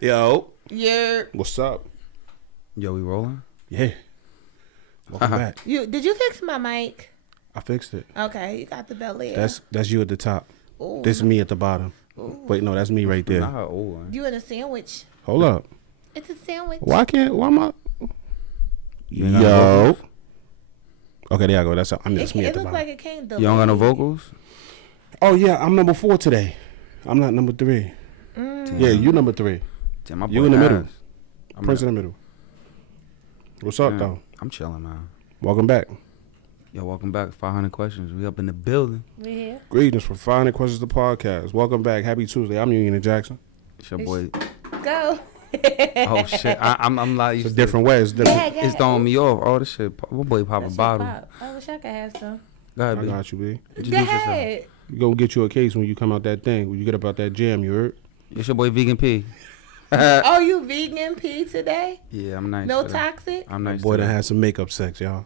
Yo. Yeah. What's up? Yo, we rolling? Yeah. Welcome back. Did you fix my mic? I fixed it. Okay, you got the Bel Air. That's you at the top. Ooh. This is me at the bottom. Ooh. Wait, no, that's me right there. Not her old one. You in a sandwich? Hold up. It's a sandwich. Why am I? You ain't got no Yo. vocals? Okay, there I go. That's me It at the looks bottom. like it came. You don't got no vocals? Oh yeah, I'm number 4 today. I'm not number 3. Yeah, you number 3. Damn, my boy You in the middle. ass. I'm Prince in the middle. What's up, though? I'm chilling, man. Welcome back. Yo, welcome back. 500 questions. We up in the building. We here. Greetings from Finding Questions the podcast. Welcome back. Happy Tuesday. I'm Union Jackson. It's your boy. Go. Oh shit, I'm like It's a different way. It's different. Yeah, It's throwing me off. All this shit. My boy pop a That shit bottle. pop. I wish I could have some. Go ahead, I B. got you, B. Introduce Go yourself. ahead. You gonna get you a case when you come out that thing. When you get up out that jam, you heard? It's your boy Vegan P. Oh, you vegan P today? Yeah, I'm nice. No today. toxic? I'm nice. Boy, today. that had some makeup sex, y'all.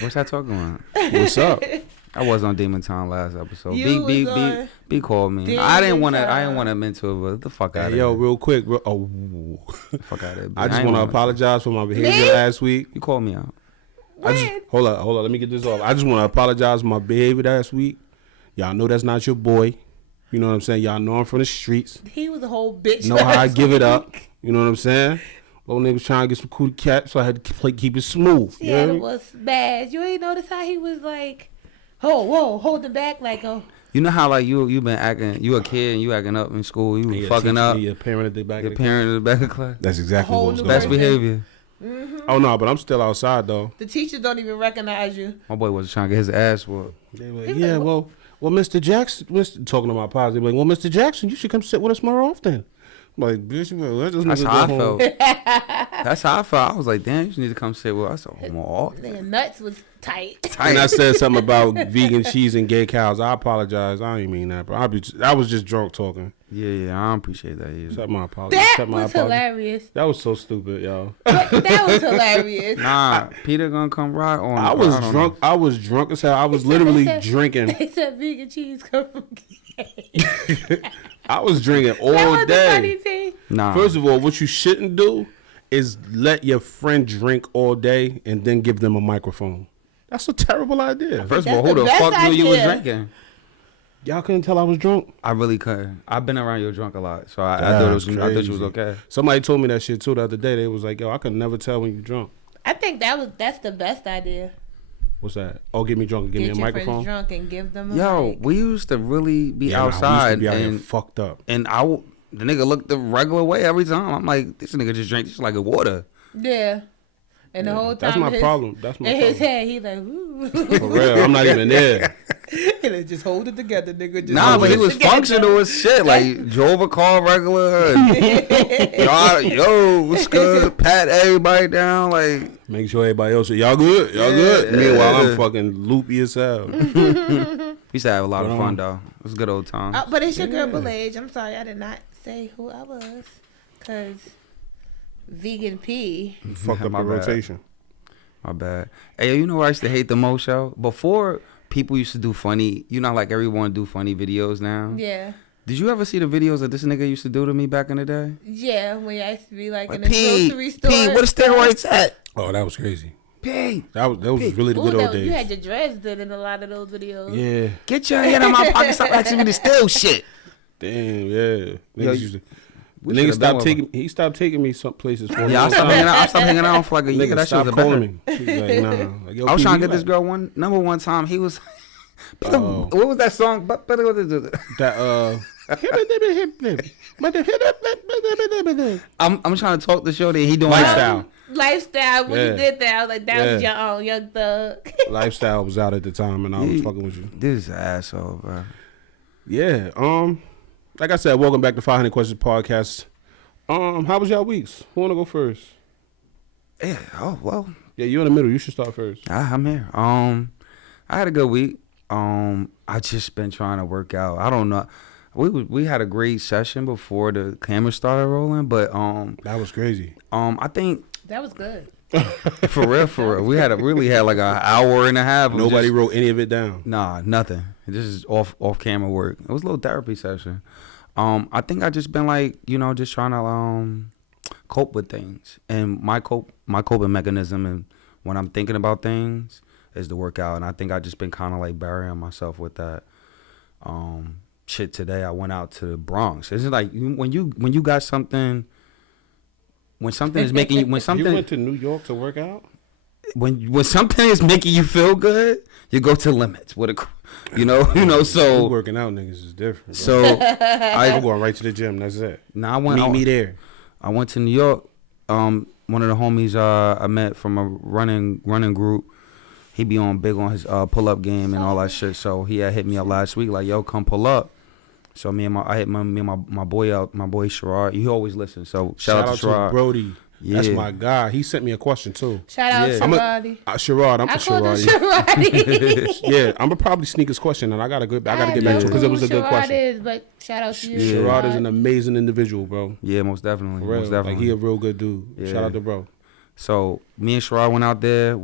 What's that talking about? What's up? I was on Demon Time last episode. You B was on B called me. Demon I didn't want Time. to mentor it, but get the fuck out Hey, of yo, here. real quick. Fuck out of here. B. I just ain't want to wanna- apologize for my behavior Me? last week. You called me out. Hold up. Let me get this off. I just want to apologize for my behavior last week. Y'all know that's not your boy. You know what I'm saying? Y'all know I'm from the streets. He was a whole bitch. Know how I last give it up. week. You know what I'm saying? Little nigga was trying to get some cootie cat, so I had to keep it smooth. You Yeah, hear it me? was bad. You ain't notice how he was like, whoa, holding back like, oh. You know how like you been acting. You a kid and you acting up in school. You Yeah, fucking up. Your parent at the back Your of the parent in the back of class. That's exactly A whole what was new going Best on. person. behavior. Oh no, but I'm still outside though. The teachers don't even recognize you. My boy was trying to get his ass whooped. They were like, He was yeah, like, well, Mr. Jackson, talking to my pops, they were like, well, Mr. Jackson, you should come sit with us more often. I'm like, bitch, let this That's nigga how I go home. felt. That's how I felt. I was like, damn, you need to come sit with us. I said, more often. Nigga nuts was tight. And I said something about vegan cheese and gay cows. I apologize. I didn't mean that, bro. I was just drunk talking. Yeah, I don't appreciate that either. Accept my apology. That Accept my was apology. hilarious. That was so stupid, y'all. That was hilarious. Nah, Peter gonna come right on. I was don't drunk. know. I was drunk as hell. I was They literally said- drinking. They said vegan cheese come from gay. I was drinking That all was the day. funny thing. Nah. First of all, what you shouldn't do is let your friend drink all day and then give them a microphone. That's a terrible idea. First of all, That's who the the best fuck knew you was idea. drinking? Y'all couldn't tell I was drunk. I really couldn't. I've been around you drunk a lot, so I thought it was. I thought you was okay. Somebody told me that shit too the other day. They was like, "Yo, I could never tell when you drunk." I think that's the best idea. What's that? Oh, get me drunk and give Get me a your microphone. friends drunk and give them a Yo, mic. we used to really be Yeah, man, we used to outside, be out here and fucked up. the nigga looked the regular way every time. I'm like, this nigga just drank just like a water. Yeah. And the whole time That's my problem. That's my in his problem. head, he like, ooh. For real, I'm not even there. And they just hold it together, nigga. Just Nah, hold but he it was together. functional as shit. Like drove a car regular. And, yo, what's good? Pat everybody down. Like Make sure everybody else say, y'all good, y'all Yeah, good. Meanwhile, I'm yeah. fucking loopy as hell. we used to have a lot of fun though. It was a good old time. But it's your girl Belage. I'm sorry, I did not say who I was. Because Vegan P. Fucked up My the bad. rotation. My bad. Hey, you know what I used to hate the most, yo? Before people used to do funny, you know, like everyone do funny videos now. Yeah. Did you ever see the videos that this nigga used to do to me back in the day? Yeah, when I used to be like in Like, the grocery store. where the steroids at? Oh, that was crazy. P, That was really the Ooh, good old you had days. your dreads did in a lot of those videos. Yeah. get your hand out my pocket. Stop asking me to steal shit. Damn, yeah. Yo, Niggas used to. we The nigga should've been stopped with taking. He stopped taking me some places for me. Yeah, I stopped hanging out for like a year. Nigga That shit stopped was a calling better. me. He's like, nah. Like, yo, I was P, trying to you get this like- girl one time. He was. Oh. What was that song? That I'm trying to talk to Shorty. He doing Lifestyle. Lifestyle, when Yeah. you did that, I was like, that was Yeah. your own young thug. Lifestyle was out at the time, and I was Yeah. fucking with you. This asshole, bro. Yeah. Like I said, welcome back to 500 Questions Podcast. How was y'all weeks? Who wanna go first? Yeah. Oh well. Yeah, you in the middle. You should start first. I'm here. I had a good week. I just been trying to work out. I don't know. We had a great session before the camera started rolling, but That was crazy. I think That was good. for real, we really had like an hour and a half. Of Nobody just, wrote any of it down. Nah, nothing. This is off camera work. It was a little therapy session. I think I just been like, just trying to cope with things. And my coping mechanism and when I'm thinking about things is to work out. And I think I just been kind of like burying myself with that. Shit, today I went out to the Bronx. It's like when you got something, when something is making you, when something You went to New York to work out? when something is making you feel good, you go to limits with a, so Working out niggas is different. Bro. so I'm going right to the gym. That's it. now Meet me there. I went to New York. One of the homies I met from a running group, he be big on his pull up game and all that shit. So he had hit me up last week like, yo, come pull up. So I hit my boy out, my boy Sherrod. He always listens. So shout out to Sherrod. Brody. Yeah. That's my guy. He sent me a question too. Shout out Yeah. Sherrod. Sherrod, I'm I called him Sherrod. Sherrod. Yeah, I'm gonna probably sneak his question, and I gotta get back to it because it was a good question. Is, but shout out to you, Yeah. Sherrod is an amazing individual, bro. Yeah, most definitely. For real. Most definitely. Like he a real good dude. Yeah. Shout out to bro. So me and Sherrod went out there.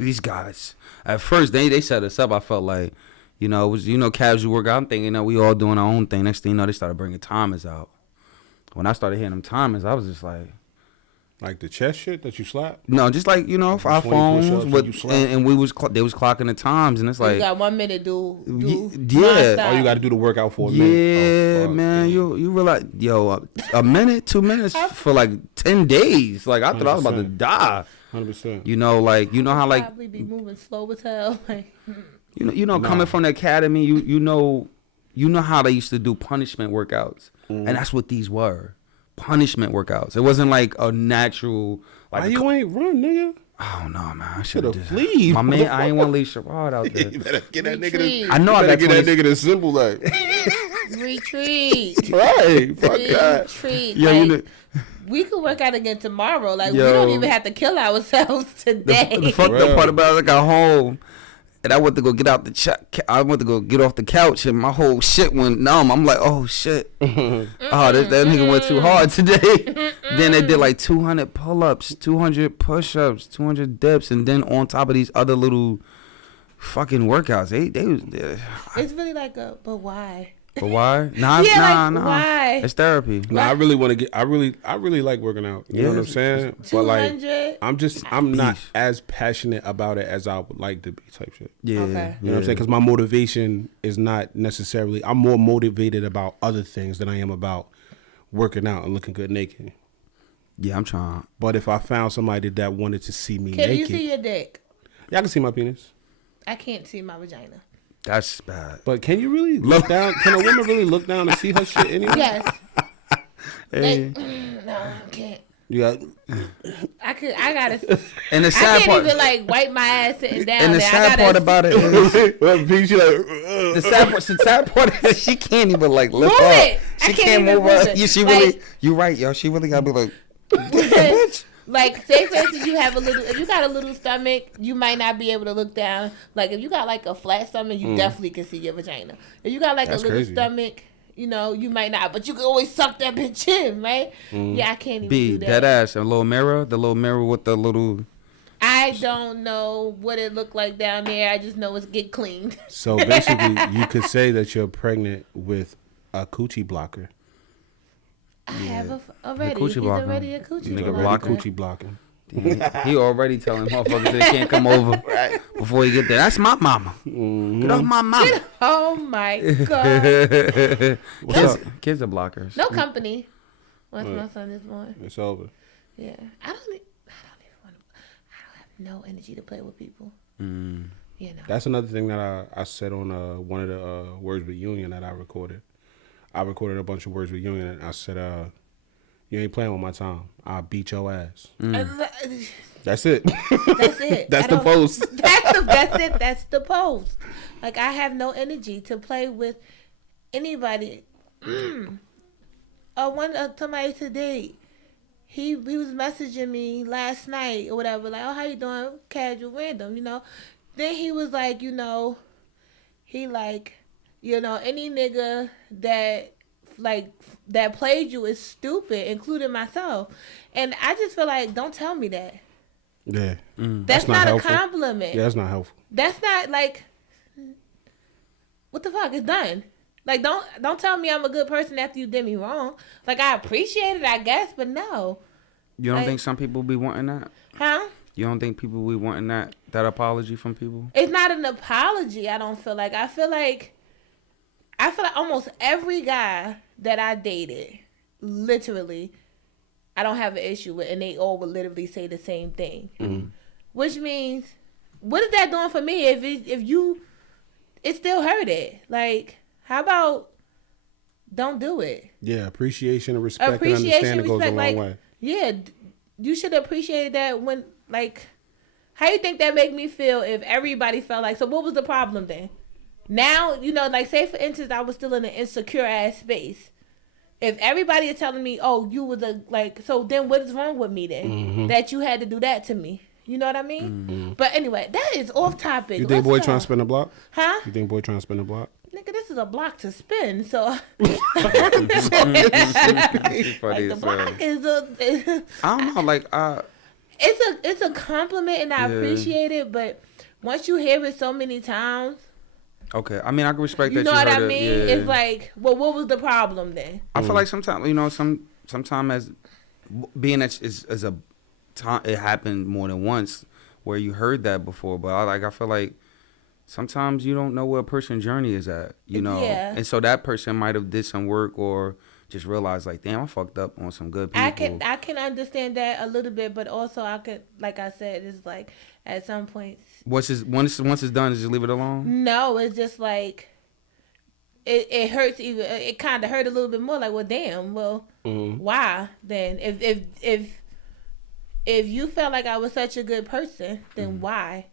These guys, at first they set us up. I felt like, it was casual workout. I'm thinking we all doing our own thing. Next thing you know, they started bringing timers out. When I started hearing them timers, I was just like the chest shit that you slap. no, just like our 20 phones push-ups with, you slap. and they was clocking the times, and it's You like got 1 minute, do yeah. nonstop. Oh, you got to do the workout for a minute. Yeah, Oh, fuck, man, dude. you realize, a minute, 2 minutes for like 10 days. Like I thought I was about to 100%. die. 100%. How like probably be moving slow as hell. Like, coming from the academy, you know how they used to do punishment workouts, and that's what these were, punishment workouts. It wasn't like a natural. Like Why you ain't run, nigga? I don't know, man. I Should should have have. fleed. My man, I ain't want to leave Sherrod out there. You better get that nigga. Retreat. I know I got Get that 20. nigga the symbol like. retreat. Right. Fuck that. Retreat. Yeah, Like, we could work out again tomorrow. Like, we Yo. don't even have to kill ourselves today. The fucked up Real. part about it, I got home and I went to go get out I went to go get off the couch and my whole shit went numb. I'm like, oh shit. That nigga went too hard today. Then they did like 200 pull-ups, 200 push-ups, 200 dips, and then on top of these other little fucking workouts. They was It's really like but why? but why? Nah, Yeah, like, nah. why? It's therapy. Nah, I really want to get. I really like working out. You know what I'm saying? But like, 200? I'm not Beef. as passionate about it as I would like to be. Type shit. Yeah. Okay. You know what I'm saying? Because my motivation is not necessarily. I'm more motivated about other things than I am about working out and looking good naked. Yeah, I'm trying. But if I found somebody that wanted to see me Can you naked, see your dick? y'all can see my penis. I can't see my vagina. That's bad. But can you really look down? Can a woman really look down and see her shit anyway? Yes. Hey. Like, no, I can't. You got. I gotta. And the I sad can't part, even like wipe my ass sitting down. and the there. sad I gotta, part about it is, Well, Pete, she like. the sad part is she can't even like lift Move up. it. She I can't even move move up. it. Yeah, she Like- really. You right, yo. She really gotta be like, bitch. Like, say for instance, you have if you got a little stomach, you might not be able to look down. Like, if you got like a flat stomach, you definitely can see your vagina. If you got like That's a little crazy. stomach, you might not, but you can always suck that bitch in, right? Yeah, I can't even B do that. dead ass. A little mirror. The little mirror with the little. I don't know what it looked like down there. I just know it's get cleaned. So basically, you could say that you're pregnant with a coochie blocker. I have already. coochie He's blocker. already a coochie Nigga blocker. blocker. Coochie blocking. He already telling motherfuckers they can't come over before you get there. That's my mama. Get off my mama. Oh my god. Kids are blockers. No company. Once my son is born. It's over. Yeah. I don't even want to. I don't have no energy to play with people. You know. That's another thing that I said on one of the Words with Union that I recorded. I recorded a bunch of Words with Union, and I said, "You ain't playing with my time. I'll beat your ass." That's it. That's it. That's I the don't- post. That's it. That's the post. Like, I have no energy to play with anybody. Somebody today, he was messaging me last night or whatever, like, oh, how you doing? Casual, random, Then he was like, he like, any nigga that played you is stupid, including myself. And I just feel like, don't tell me that. Yeah. That's not not a helpful. compliment. Yeah, that's not helpful. That's not like what the fuck? It's done. Like, don't tell me I'm a good person after you did me wrong. Like, I appreciate it, I guess, but no. You don't Like, think some people be wanting that? Huh? You don't think people be wanting that apology from people? It's not an apology. I don't feel like. I feel like almost every guy that I dated, literally, I don't have an issue with, and they all would literally say the same thing. Mm-hmm. Which means, what is that doing for me? If you, it still hurt it. Like, how about don't do it? Yeah, appreciation and respect and understanding goes a long like, way. Yeah, you should appreciate that when, like, how you think that make me feel if everybody felt like, so what was the problem then? Now, you know, like, say for instance, I was still in an insecure ass space. If everybody is telling me, oh, you was so then what is wrong with me then? Mm-hmm. That you had to do that to me. You know what I mean? Mm-hmm. But anyway, that is off topic. You think Let's boy go. trying to spin the block? Huh? You think boy trying to spin the block? Nigga, this is a block to spin, so Funny like the as block is a I don't know, like it's a compliment and I Yeah. appreciate it, but once you hear it so many times, okay. I mean, I can respect you that. know what I heard mean? it. Yeah. It's like, well, what was the problem then? I feel like sometimes, you know, sometimes as being that is a time, it happened more than once where you heard that before. But I feel like sometimes you don't know where a person's journey is at, you know, Yeah. and so that person might have did some work or just realized like, damn, I fucked up on some good people. I can understand that a little bit, but also I could, like I said, it's like at some points. Once it's done, just leave it alone. No, it's just like it hurts. Even it kind of hurt a little bit more. Like, well, damn. Well, why then? If you felt like I was such a good person, then why?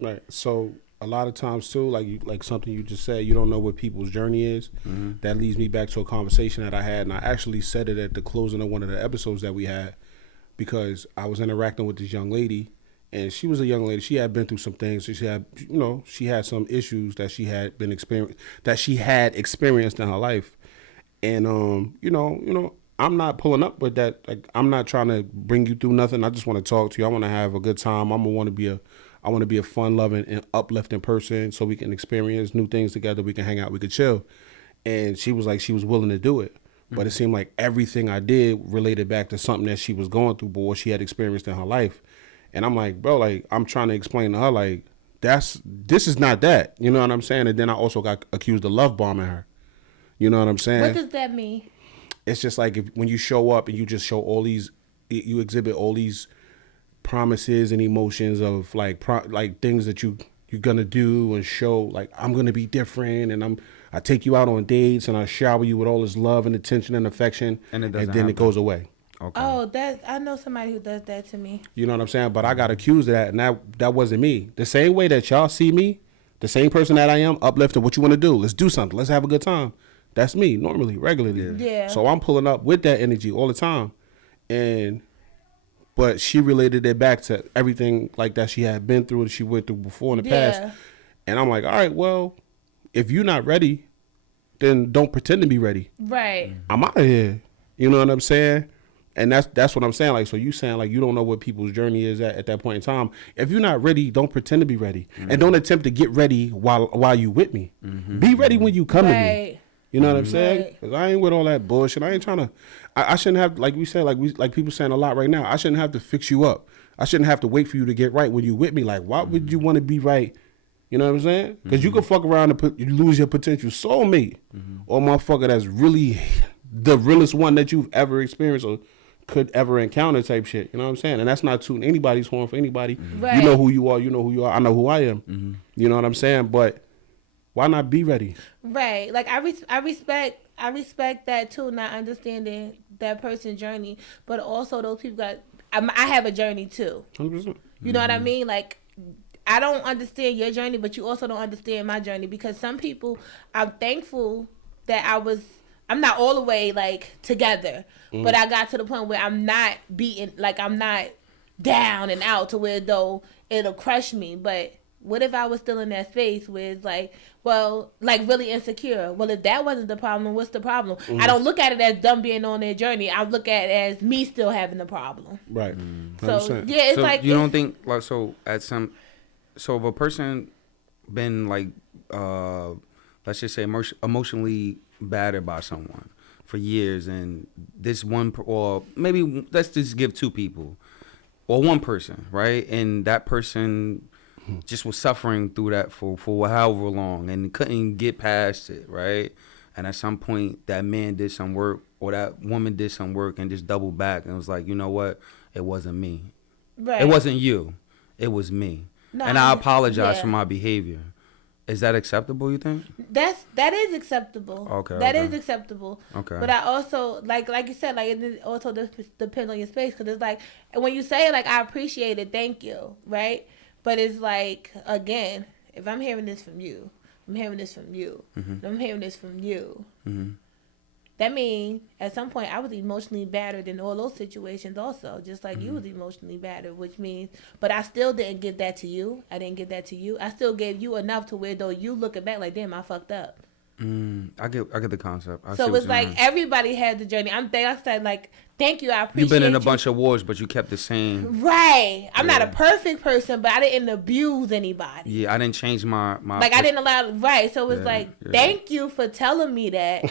Right. So a lot of times too, like something you just said, you don't know what people's journey is. Mm-hmm. That leads me back to a conversation that I had, and I actually said it at the closing of one of the episodes that we had, because I was interacting with this young lady, and she was a young lady. She had been through some things. She had, you know, she had some issues that she had experienced in her life, and you know. I'm not pulling up with that. Like, I'm not trying to bring you through nothing. I just want to talk to you. I want to have a good time. I want to be a fun loving and uplifting person, so we can experience new things together. We can hang out. We could chill. And she was like, she was willing to do it. But it seemed like everything I did related back to something that she was going through, or she had experienced in her life. And I'm like, bro, like, I'm trying to explain to her, like, this is not that. You know what I'm saying? And then I also got accused of love bombing her. You know what I'm saying? What does that mean? It's just like when you show up and you just show all these, you exhibit all these promises and emotions of like things that you're gonna do, and show like, I'm gonna be different, and I take you out on dates and I shower you with all this love and attention and affection, And then happen. it goes away. Okay. Oh, I know somebody who does that to me. You know what I'm saying? But I got accused of that, and that wasn't me. The same way that y'all see me, the same person that I am, uplifting. What you want to do? Let's do something. Let's have a good time. That's me normally, regularly. Yeah. So I'm pulling up with that energy all the time, but she related it back to everything like that she had been through, that she went through before in the past. And I'm like, all right, well, if you're not ready, then don't pretend to be ready. Right. I'm out of here. You know what I'm saying? And that's what I'm saying. Like, so you saying like you don't know what people's journey is at that point in time. If you're not ready, don't pretend to be ready, and don't attempt to get ready while you with me. Be ready when you come to me. You know what I'm saying? Right. Because I ain't with all that bullshit. I ain't trying to. I shouldn't have, like we said, like people saying a lot right now. I shouldn't have to fix you up. I shouldn't have to wait for you to get right when you with me. Like, why would you want to be right? You know what I'm saying? Because you can fuck around and you lose your potential soulmate, or motherfucker that's really the realest one that you've ever experienced or could ever encounter type shit. You know what I'm saying? And that's not tooting anybody's horn for anybody. Right. You know who you are. You know who you are. I know who I am. You know what I'm saying? But why not be ready? Right. Like I respect that too, not understanding that person's journey, but also those people I have a journey too. 100%. You know what I mean? Like, I don't understand your journey, but you also don't understand my journey, because some people, I'm thankful that I'm not all the way like together, but I got to the point where I'm not beaten, like I'm not down and out to where though it'll crush me. But what if I was still in that space where it's like, well, like really insecure? Well, if that wasn't the problem, what's the problem? I don't look at it as them being on their journey. I look at it as me still having the problem. Right. So 100%. yeah, it's so like you don't think like so if a person been like let's just say emotionally battered by someone for years, and this one, or maybe let's just give two people or one person, right? And that person just was suffering through that for however long and couldn't get past it, right? And at some point, that man did some work or that woman did some work and just doubled back and was like, you know what? It wasn't me. Right. It wasn't you. It was me. No, and I apologize yeah. for my behavior. Is that acceptable, you think? That is acceptable. Okay. That is acceptable. Okay. But I also like you said, like it also depends on your space, because it's like when you say like I appreciate it, thank you, right? But it's like, again, if I'm hearing this from you, I'm hearing this from you, I'm hearing this from you. That means at some point I was emotionally battered in all those situations also, just like you was emotionally battered, which means, but I still didn't give that to you. I didn't give that to you. I still gave you enough to where though you looking back like, damn, I fucked up. I get the concept. So it's like everybody had the journey. I said like, thank you, I appreciate you. You've been in a bunch of wars, but you kept the same. Right. I'm not a perfect person, but I didn't abuse anybody. Yeah, I didn't change my like I didn't allow, right. So it's thank you for telling me that.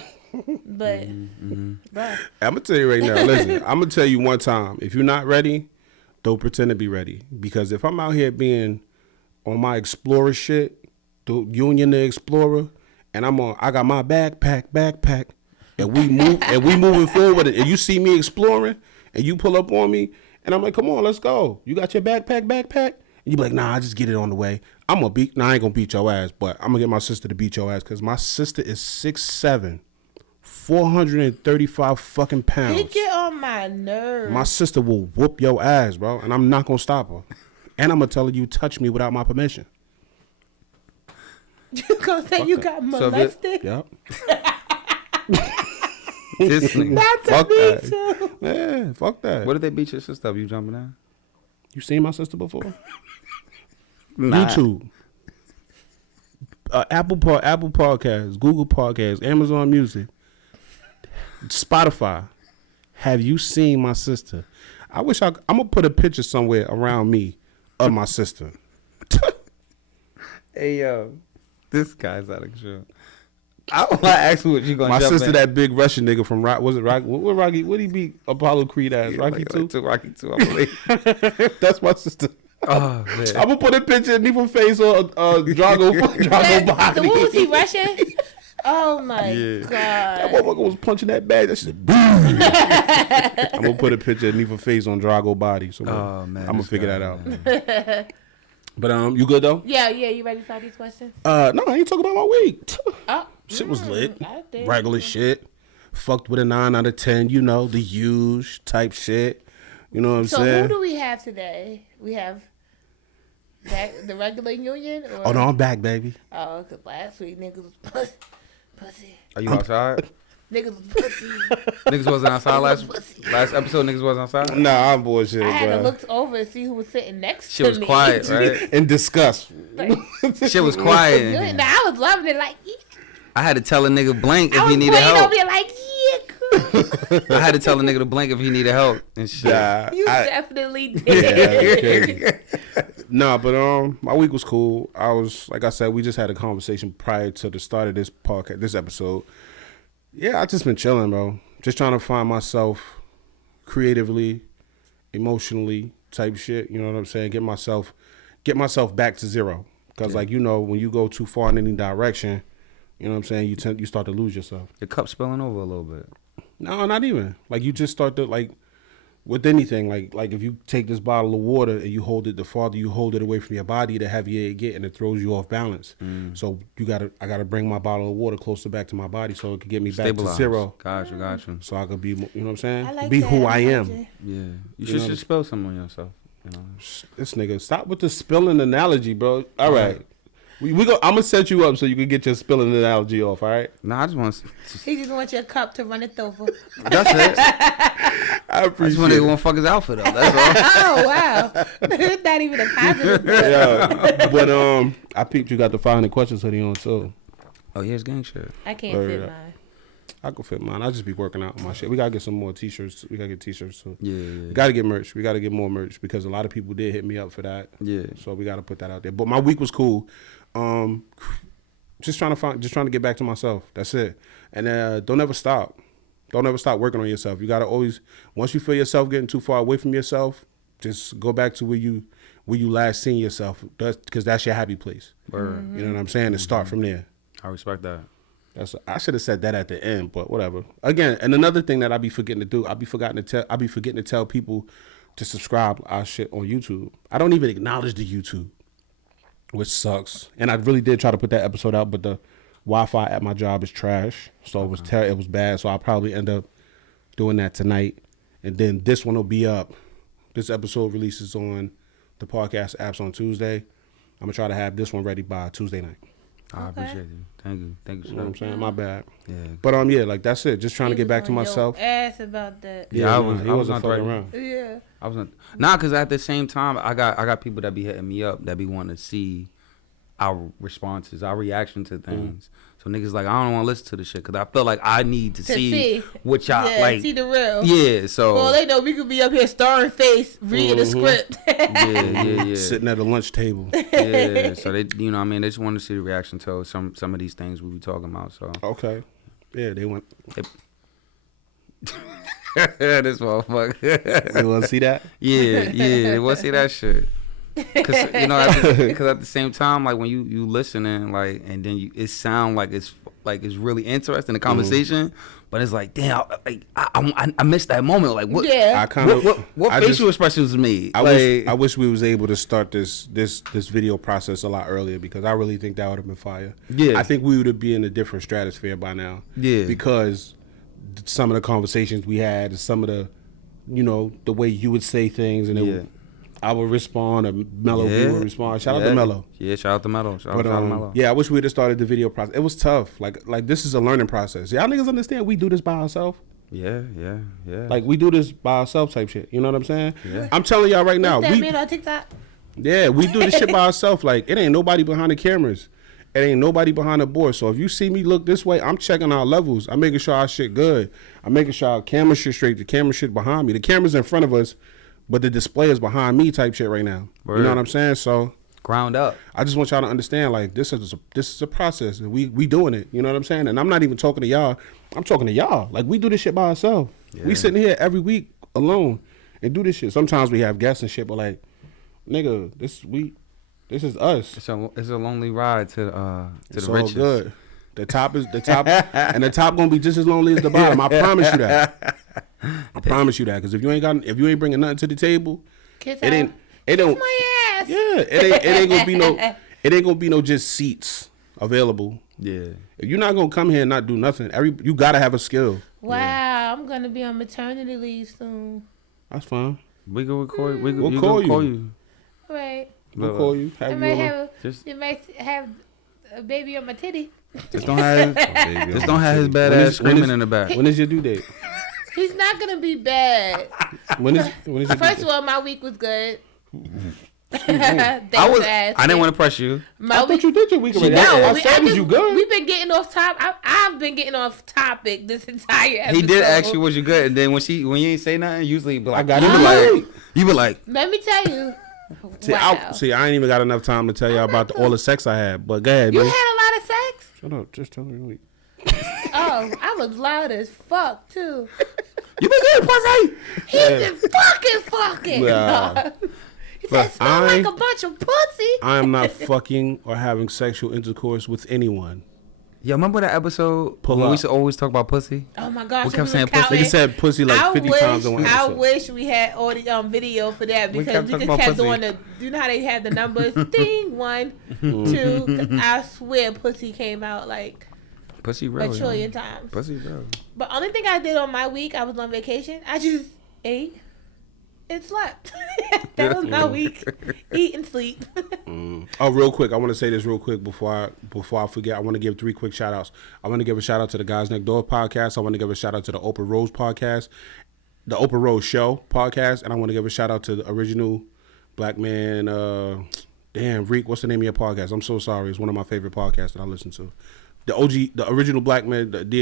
But bruh. I'm gonna tell you right now. Listen, I'm gonna tell you one time. If you're not ready, don't pretend to be ready. Because if I'm out here being on my explorer shit, the Union the Explorer, and I got my backpack, and we moving forward, and you see me exploring, and you pull up on me, and I'm like, come on, let's go. You got your backpack, and you be like, nah, I just get it on the way. I ain't gonna beat your ass, but I'm gonna get my sister to beat your ass, because my sister is 6'7". 435 fucking pounds. He get on my nerves. My sister will whoop your ass, bro, and I'm not gonna stop her. And I'm gonna tell her you touch me without my permission. You gonna say you got molested? Yep. This nigga. That's Fuck me that. too. Yeah, fuck that. What did they beat your sister up? You jumping down? You seen my sister before? Nah. YouTube. Apple Podcasts, Google Podcasts, Amazon Music, Spotify. Have you seen my sister? I'm gonna put a picture somewhere around me of my sister. Hey yo, this guy's out of control. I want to ask you what you gonna. My jump sister, in. that big Russian nigga from Rock. Was it Rocky? What Rocky? What he beat Apollo Creed as? Rocky Like 2? Rocky 2, I believe. That's my sister. Oh man. I'm gonna put a picture of Nifa face on Drago body. What was he Russian? Oh my god! That motherfucker was punching that bag. That shit. Boom. I'm gonna put a picture of Nifa face on Drago body. So Oh man. I'm gonna this figure guy, that out. man. But you good though? Yeah. You ready to start these questions? No, I ain't talking about my week. Oh, Shit was lit. I think. Regular shit. Fucked with a 9 out of 10. You know, the huge type shit. You know what I'm So saying? who do we have today? We have the regular Union. Or? Oh no, I'm back, baby. Oh, because last week niggas was pussy. Are you outside? Niggas was pussy. Niggas wasn't outside last episode. Niggas wasn't outside. Nah, I'm bullshit, I had bro. to look over and see who was sitting next Shit to was me. quiet, right? In disgust. Like, Shit was quiet. in you here. know, I was loving it. Like, yeah. I had to tell a nigga blank if I he was needed playing help. over here like, yeah, cool. I had to tell a nigga to blank if he needed help and shit. Nah, You I- definitely yeah, did. okay. Nah, but my week was cool. I was, like I said, we just had a conversation prior to the start of this podcast, this episode. Yeah, I just been chilling, bro. Just trying to find myself creatively, emotionally, type shit. You know what I'm saying? Get myself back to zero. Because, like, you know, when you go too far in any direction, you know what I'm saying, you start to lose yourself. The cup's spilling over a little bit. No, not even. Like, you just start to, like, with anything, like if you take this bottle of water and you hold it, the farther you hold it away from your body, the heavier it get, and it throws you off balance. So I gotta bring my bottle of water closer back to my body so it can get me back Stabilize. to zero. Got you. So I could be, you know what I'm saying? I like be that who I analogy. am. Yeah. You know, should just spill some on yourself. You know. This nigga, stop with the spilling analogy, bro. All right. I'm gonna set you up so you can get your spilling analogy off, all right? Nah, I just want. He just wants your cup to run it over. That's it. I I just appreciate want it. to want fuck his outfit up. That's all. Oh wow, not even a positive. Yeah. But I peeped you got the 500 questions hoodie on too. Oh yeah, it's gang shit. I can't Word fit up. mine. I could fit mine. I just be working out my shit. We gotta get some more t-shirts. We gotta get t-shirts too. Yeah. We gotta get merch. We gotta get more merch because a lot of people did hit me up for that. Yeah. So we gotta put that out there. But my week was cool. just trying to get back to myself. That's it. And don't ever stop. Don't ever stop working on yourself. You gotta always, once you feel yourself getting too far away from yourself, just go back to where you last seen yourself. Because that's your happy place. Word. You know what I'm saying? And start from there. I respect that. I should have said that at the end, but whatever. Again, and another thing that I be forgetting to do, I be forgetting to tell people to subscribe our shit on YouTube. I don't even acknowledge the YouTube, which sucks. And I really did try to put that episode out, but the Wi-Fi at my job is trash, so it was bad. So I'll probably end up doing that tonight, and then this one will be up. This episode releases on the podcast apps on Tuesday. I'm gonna try to have this one ready by Tuesday night. I appreciate you. Thank you. You know what I'm saying? My bad. Yeah. But yeah, like that's it. Just trying to get back to myself. Ass about that. Yeah, I wasn't fucking around. Yeah. I wasn't. Nah, cause at the same time, I got people that be hitting me up that be wanting to see our responses, our reaction to things. So niggas like, I don't want to listen to the shit because I feel like I need to see what y'all like. See the real. Yeah. So. Well, they know we could be up here starring face reading the script. yeah. Sitting at a lunch table. Yeah. So they, you know, what I mean, they just want to see the reaction to some of these things we be talking about. So. Okay. Yeah, they went. This motherfucker. You want to see that? Yeah. They want to see that shit. Cause you know, because at the same time, like when you listening, like, and then it sound like it's really interesting the conversation, but it's like, damn, I missed that moment. Like, what? Yeah. What facial expressions was made? I wish we was able to start this video process a lot earlier because I really think that would have been fire. Yeah. I think we would be in a different stratosphere by now. Yeah. Because some of the conversations we had, and some of the, you know, the way you would say things, and I would respond, or Mello would respond. Shout out to Mello. Yeah, shout out to Mello. Shout out to Mello. Yeah, I wish we would have started the video process. It was tough. Like this is a learning process. Y'all niggas understand we do this by ourselves? Yeah. Like we do this by ourselves type shit. You know what I'm saying? Yeah. I'm telling y'all right now. That man on TikTok? Yeah, we do this shit by ourselves. Like it ain't nobody behind the cameras. It ain't nobody behind the board. So if you see me look this way, I'm checking our levels. I'm making sure our shit good. I'm making sure our camera shit straight. The camera shit behind me. The camera's in front of us, but the display is behind me type shit right now. Word. You know what I'm saying? So ground up. I just want y'all to understand, like, this is a process. And we doing it. You know what I'm saying? And I'm not even talking to y'all. I'm talking to y'all. Like, we do this shit by ourselves. Yeah. We sitting here every week alone and do this shit. Sometimes we have guests and shit, but like, nigga, this is us. It's a lonely ride to the riches. All good. The top and the top gonna be just as lonely as the bottom. I promise you that. I promise you that. Because if you ain't bringing nothing to the table, Kiss it ain't my ass. Yeah, it ain't gonna be no just seats available. Yeah. If you're not gonna come here and not do nothing, you gotta have a skill. Wow, yeah. I'm gonna be on maternity leave soon. That's fine. We can record. We'll call you. All right. We'll call you. You might have a baby on my titty. Just don't have his bad ass screaming in the back. When is your due date? He's not gonna be bad. When is your First of all, my week was good. I didn't want to press you. I thought you did your week already. I said you good. We've been getting off topic. I've been getting off topic this entire episode. He did ask you was you good, and then when you ain't say nothing, usually be like, I got it. You be like, let me tell you. I ain't even got enough time to tell y'all about all the sex I had. But go ahead, you man. You had a lot of sex? Shut up. Just tell me. Oh, I was loud as fuck too. You been good, pussy? He just fucking. Yeah. He said, smell like a bunch of pussy. I am not fucking or having sexual intercourse with anyone. Yeah, remember that episode when we used to always talk about pussy? Oh my gosh, we kept saying pussy. Nigga said pussy like 50 times in one episode. I wish we had audio video for that because we just kept doing the. You know how they had the numbers? Ding, 1, 2. I swear, pussy came out like pussy real, a trillion times. Pussy real. But only thing I did on my week, I was on vacation. I just ate and slept. That was my week. Eat and sleep. Oh, real quick, I want to say this real quick before I forget. I want to give 3 quick shout outs. I want to give a shout out to the Guys Next Door podcast. I want to give a shout out to the Oprah Rose podcast, the Oprah Rose Show podcast, and I want to give a shout out to the original Black Man. Damn, Reek, what's the name of your podcast? I'm so sorry. It's one of my favorite podcasts that I listen to. The original Black Man, the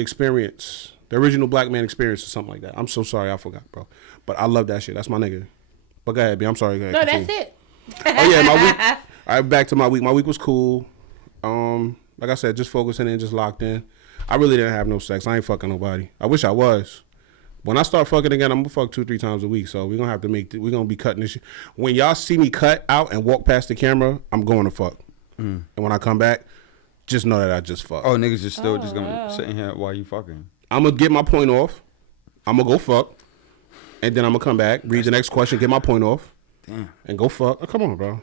Experience. The original Black Man Experience or something like that. I'm so sorry, I forgot, bro. But I love that shit. That's my nigga. But go ahead, B. I'm sorry. Go ahead. No, continue. that's it. Oh yeah, All right, back to my week. My week was cool. Like I said, just focusing in, just locked in. I really didn't have no sex. I ain't fucking nobody. I wish I was. When I start fucking again, I'm gonna fuck 2-3 times a week. So we're gonna have to we're gonna be cutting this shit. When y'all see me cut out and walk past the camera, I'm going to fuck. And when I come back, just know that I just fuck. Oh, niggas just still just gonna be sitting here while you fucking. I'm gonna get my point off. I'm gonna go fuck. And then I'm gonna come back, read the next question, get my point off. Damn. And go fuck. Oh, come on, bro.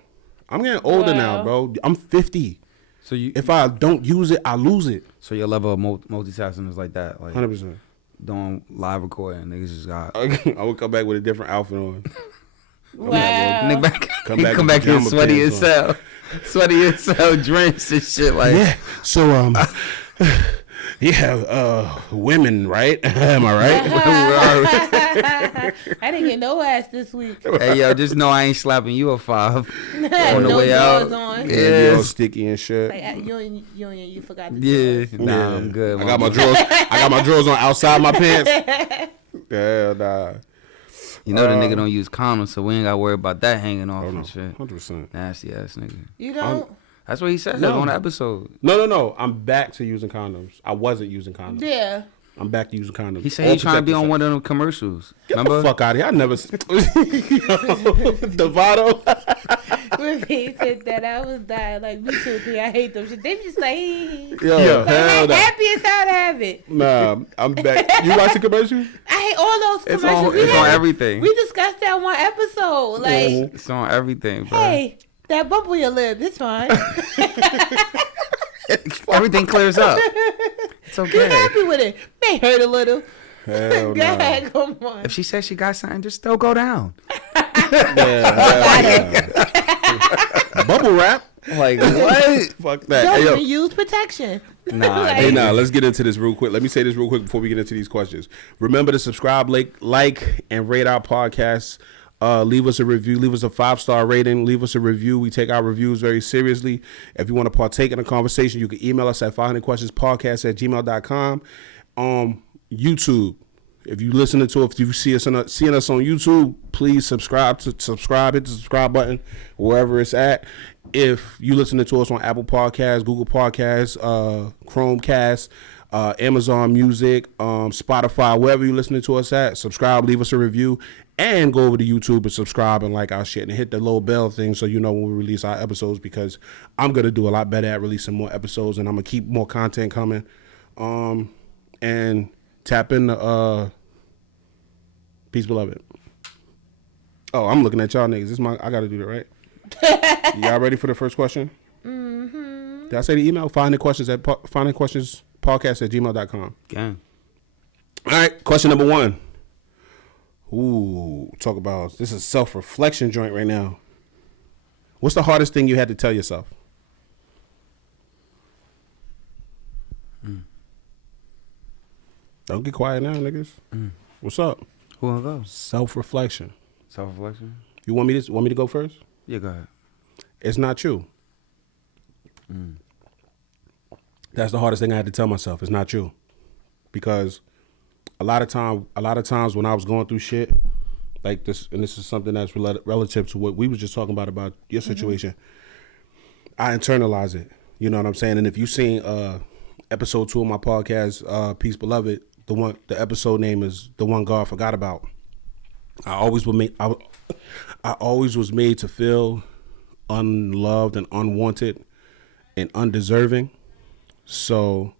I'm getting older now, bro. I'm 50. So if I don't use it, I lose it. So your level of multitasking is like that, like 100%. Doing live recording, niggas just got. I would come back with a different outfit on. Wow. Come back here sweaty as hell, drenched and shit like. Yeah. So women, right? Am I right? I didn't get no ass this week. Hey yo, just know I ain't slapping you a 5 on the no way out. On. Yeah, all sticky and shit. Like, you forgot the drawers. Nah, I'm good. I got my drawers. I got my drawers on outside my pants. Yeah, nah. You know the nigga don't use condoms, so we ain't gotta worry about that hanging off and shit. 100%. Nasty ass nigga. You don't. That's what he said on the episode. No. I'm back to using condoms. I wasn't using condoms. Yeah. I'm back to using condoms. He said he's trying to be on one of them commercials. Get the fuck out of here. I never. Devado. When he said that, I was dying. Like, me too, I hate them shit. They just like, yo, hell happy as hell to have it. Nah, I'm back. You watch the commercial? I hate all those commercials. It's on everything. We discussed that one episode. Like, it's on everything, bro. Hey, that bump on your lip, it's fine. Everything clears up. It's okay. Be happy with it. May hurt a little. Hell Go ahead, come on. If she says she got something, just still go down. Bubble wrap. Like what? Fuck that. Don't Hey, yo. even use protection. Nah, Hey, let's get into this real quick. Let me say this real quick before we get into these questions. Remember to subscribe, like, and rate our podcast. Leave us a review. Leave us a 5-star rating. Leave us a review. We take our reviews very seriously. If you want to partake in the conversation, you can email us at 500questionspodcast@gmail.com. YouTube. If you listening to it, if you see us seeing us on YouTube, please subscribe. Hit the subscribe button wherever it's at. If you listening to us on Apple Podcasts, Google Podcasts, Chromecast, Amazon Music, Spotify, wherever you listening to us at, subscribe, leave us a review, and go over to YouTube and subscribe and like our shit and hit the little bell thing so you know when we release our episodes, because I'm gonna do a lot better at releasing more episodes and I'm gonna keep more content coming. And tap in the Peace Beloved. Oh, I'm looking at y'all niggas. I gotta do that, right? Y'all ready for the first question? Mm-hmm. Did I say the email? findingquestionspodcast@gmail.com. Gang. All right, question number 1. Ooh, talk about this is self-reflection joint right now. What's the hardest thing you had to tell yourself? Don't get quiet now, niggas. What's up? Who wanna go? Self-reflection. Self-reflection. You want me to go first? Yeah, go ahead. It's not you. That's the hardest thing I had to tell myself. It's not you, because a lot of times when I was going through shit like this, and this is something that's relative to what we was just talking about your situation, I internalize it. You know what I'm saying? And if you've seen episode 2 of my podcast, Peace Beloved, the episode name is The One God Forgot About. I always was made to feel unloved and unwanted and undeserving. So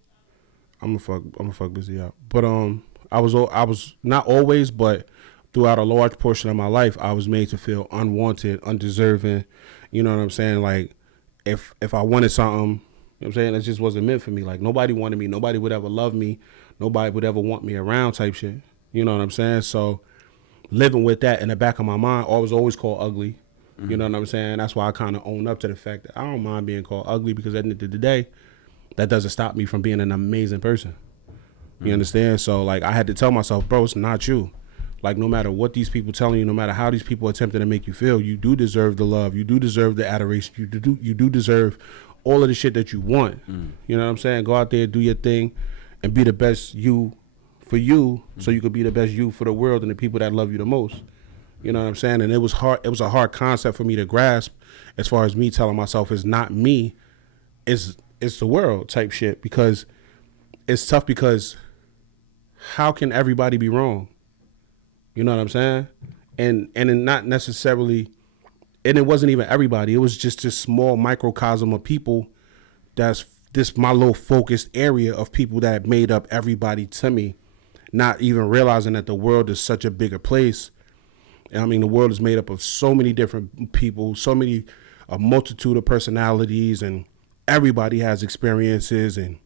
I'm gonna fuck busy out. But I was not always, but throughout a large portion of my life, I was made to feel unwanted, undeserving. You know what I'm saying? Like if I wanted something, you know what I'm saying, it just wasn't meant for me. Like nobody wanted me, nobody would ever love me, nobody would ever want me around type shit. You know what I'm saying? So living with that in the back of my mind, I was always called ugly. You know what I'm saying? That's why I kind of own up to the fact that I don't mind being called ugly, because at the end of the day, that doesn't stop me from being an amazing person. You understand? So like I had to tell myself, bro, it's not you. Like no matter what these people telling you, no matter how these people attempting to make you feel, you do deserve the love. You do deserve the adoration. You do deserve all of the shit that you want. You know what I'm saying? Go out there, do your thing, and be the best you for you, so you could be the best you for the world and the people that love you the most. You know what I'm saying? And it was hard. It was a hard concept for me to grasp, as far as me telling myself it's not me, it's the world type shit. Because it's tough. Because how can everybody be wrong? You know what I'm saying? And not necessarily, and it wasn't even everybody. It was just this small microcosm of people. That's this my little focused area of people that made up everybody to me. Not even realizing that the world is such a bigger place. I mean, the world is made up of so many different people, a multitude of personalities, and everybody has experiences, and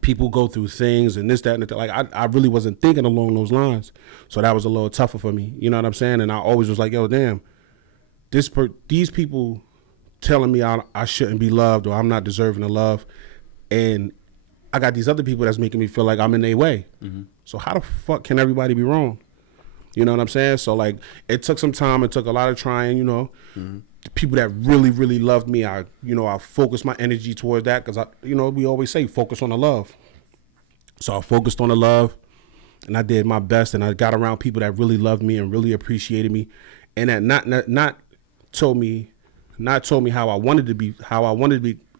people go through things, and this, that, and that. Like, I really wasn't thinking along those lines. So that was a little tougher for me. You know what I'm saying? And I always was like, yo, damn, these people telling me I shouldn't be loved, or I'm not deserving of love. And I got these other people that's making me feel like I'm in their way. Mm-hmm. So how the fuck can everybody be wrong? You know what I'm saying? So, like, it took some time. It took a lot of trying, you know. Mm-hmm. The people that really, really loved me, I focused my energy towards that, because, we always say focus on the love. So I focused on the love, and I did my best, and I got around people that really loved me and really appreciated me, and that not told me how I wanted to be,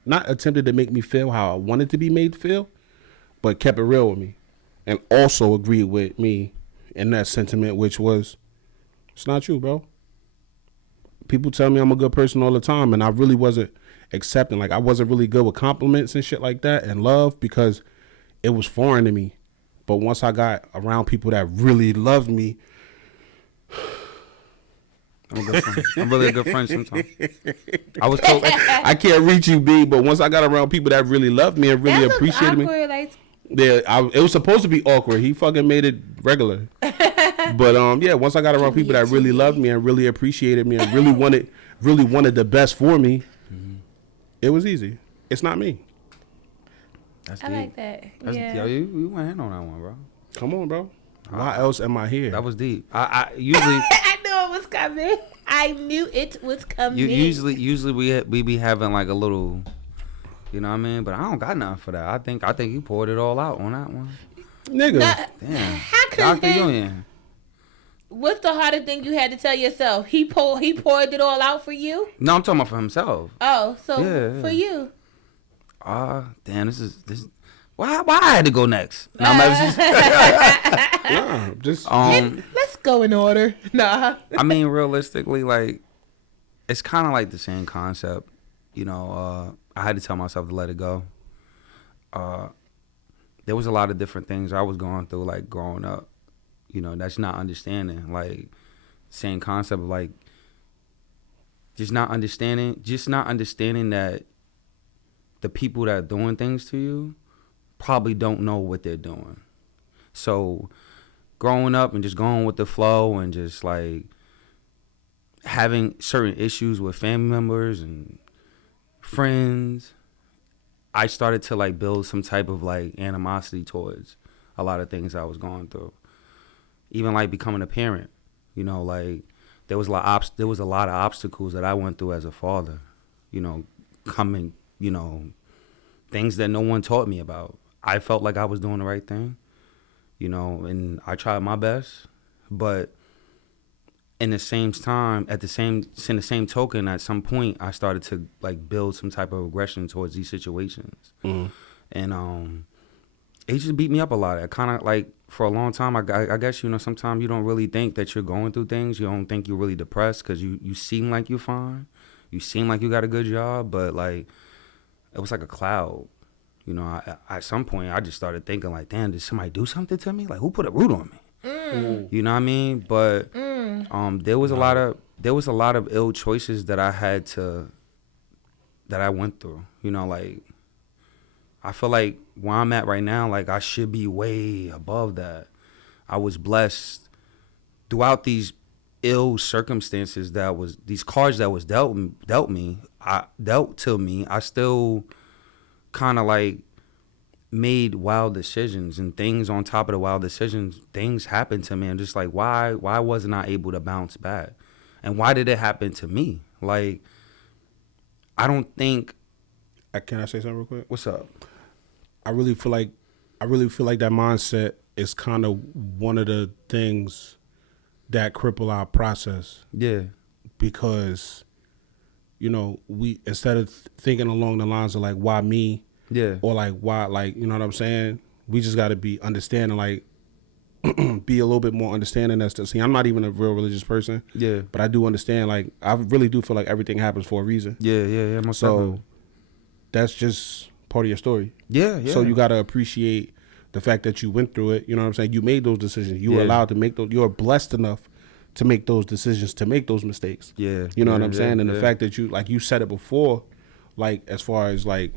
not attempted to make me feel how I wanted to be made to feel, but kept it real with me, and also agreed with me in that sentiment, which was, it's not true, bro. People tell me I'm a good person all the time, and I really wasn't accepting. Like, I wasn't really good with compliments and shit like that, and love, because it was foreign to me. But once I got around people that really loved me, I'm a good friend. I'm really a good friend sometimes. I was told I can't reach you, B, but once I got around people that really loved me and really appreciated me. Like, yeah, it was supposed to be awkward. He fucking made it regular. But once I got around people that really loved me and really appreciated me and really wanted the best for me, mm-hmm. It was easy. It's not me. I like that. Yo, you went in on that one, bro. Come on, bro. Why else am I here? That was deep. I usually I knew it was coming. I knew it was coming. Usually we be having like a little, you know what I mean? But I don't got nothing for that. I think you poured it all out on that one. Nigga. Damn. How could Dr. Union. What's the hardest thing you had to tell yourself? He poured it all out for you? No, I'm talking about for himself. Oh, so for you. Damn, this is why I had to go next? No, let's go in order. Nah. I mean, realistically, like, it's kind of like the same concept. You know, I had to tell myself to let it go. There was a lot of different things I was going through, like, growing up. You know, that's not understanding. Like, same concept of, like, just not understanding that the people that are doing things to you probably don't know what they're doing. So growing up and just going with the flow and just like having certain issues with family members and friends, I started to like build some type of like animosity towards a lot of things I was going through. Even like becoming a parent, you know, like there was a lot of obstacles that I went through as a father, you know, coming, you know, things that no one taught me about. I felt like I was doing the right thing, you know, and I tried my best, but in the same token, at some point, I started to like build some type of aggression towards these situations, and it just beat me up a lot. I kind of like for a long time. I guess, you know, sometimes you don't really think that you're going through things. You don't think you're really depressed because you seem like you're fine. You seem like you got a good job, but like it was like a cloud. You know, at some point I just started thinking like, damn, did somebody do something to me? Like, who put a root on me? You know what I mean? But there was a lot of ill choices that I went through. You know, like I feel like where I'm at right now, like I should be way above that. I was blessed throughout these ill circumstances these cards that was dealt to me. I still kind of like made wild decisions, and things on top of the wild decisions, things happened to me, and just like why wasn't I able to bounce back, and why did it happen to me? Like, I don't think. Can I say something real quick? What's up? I really feel like that mindset is kind of one of the things that cripple our process. Yeah. Because, you know, we instead of thinking along the lines of like why me, Yeah. or like why, like, you know what I'm saying, we just got to be understanding, like be a little bit more understanding as to, see, I'm not even a real religious person, Yeah. but I do understand, like I really do feel like everything happens for a reason. Yeah. Most So definitely. that's just part of your story. Yeah. So you got to appreciate the fact that you went through it. You know what I'm saying? You made those decisions. You were allowed to make those. You're blessed enough to make those decisions, to make those mistakes. Yeah. You know what I'm saying? And the fact that you, like you said it before, like as far as like,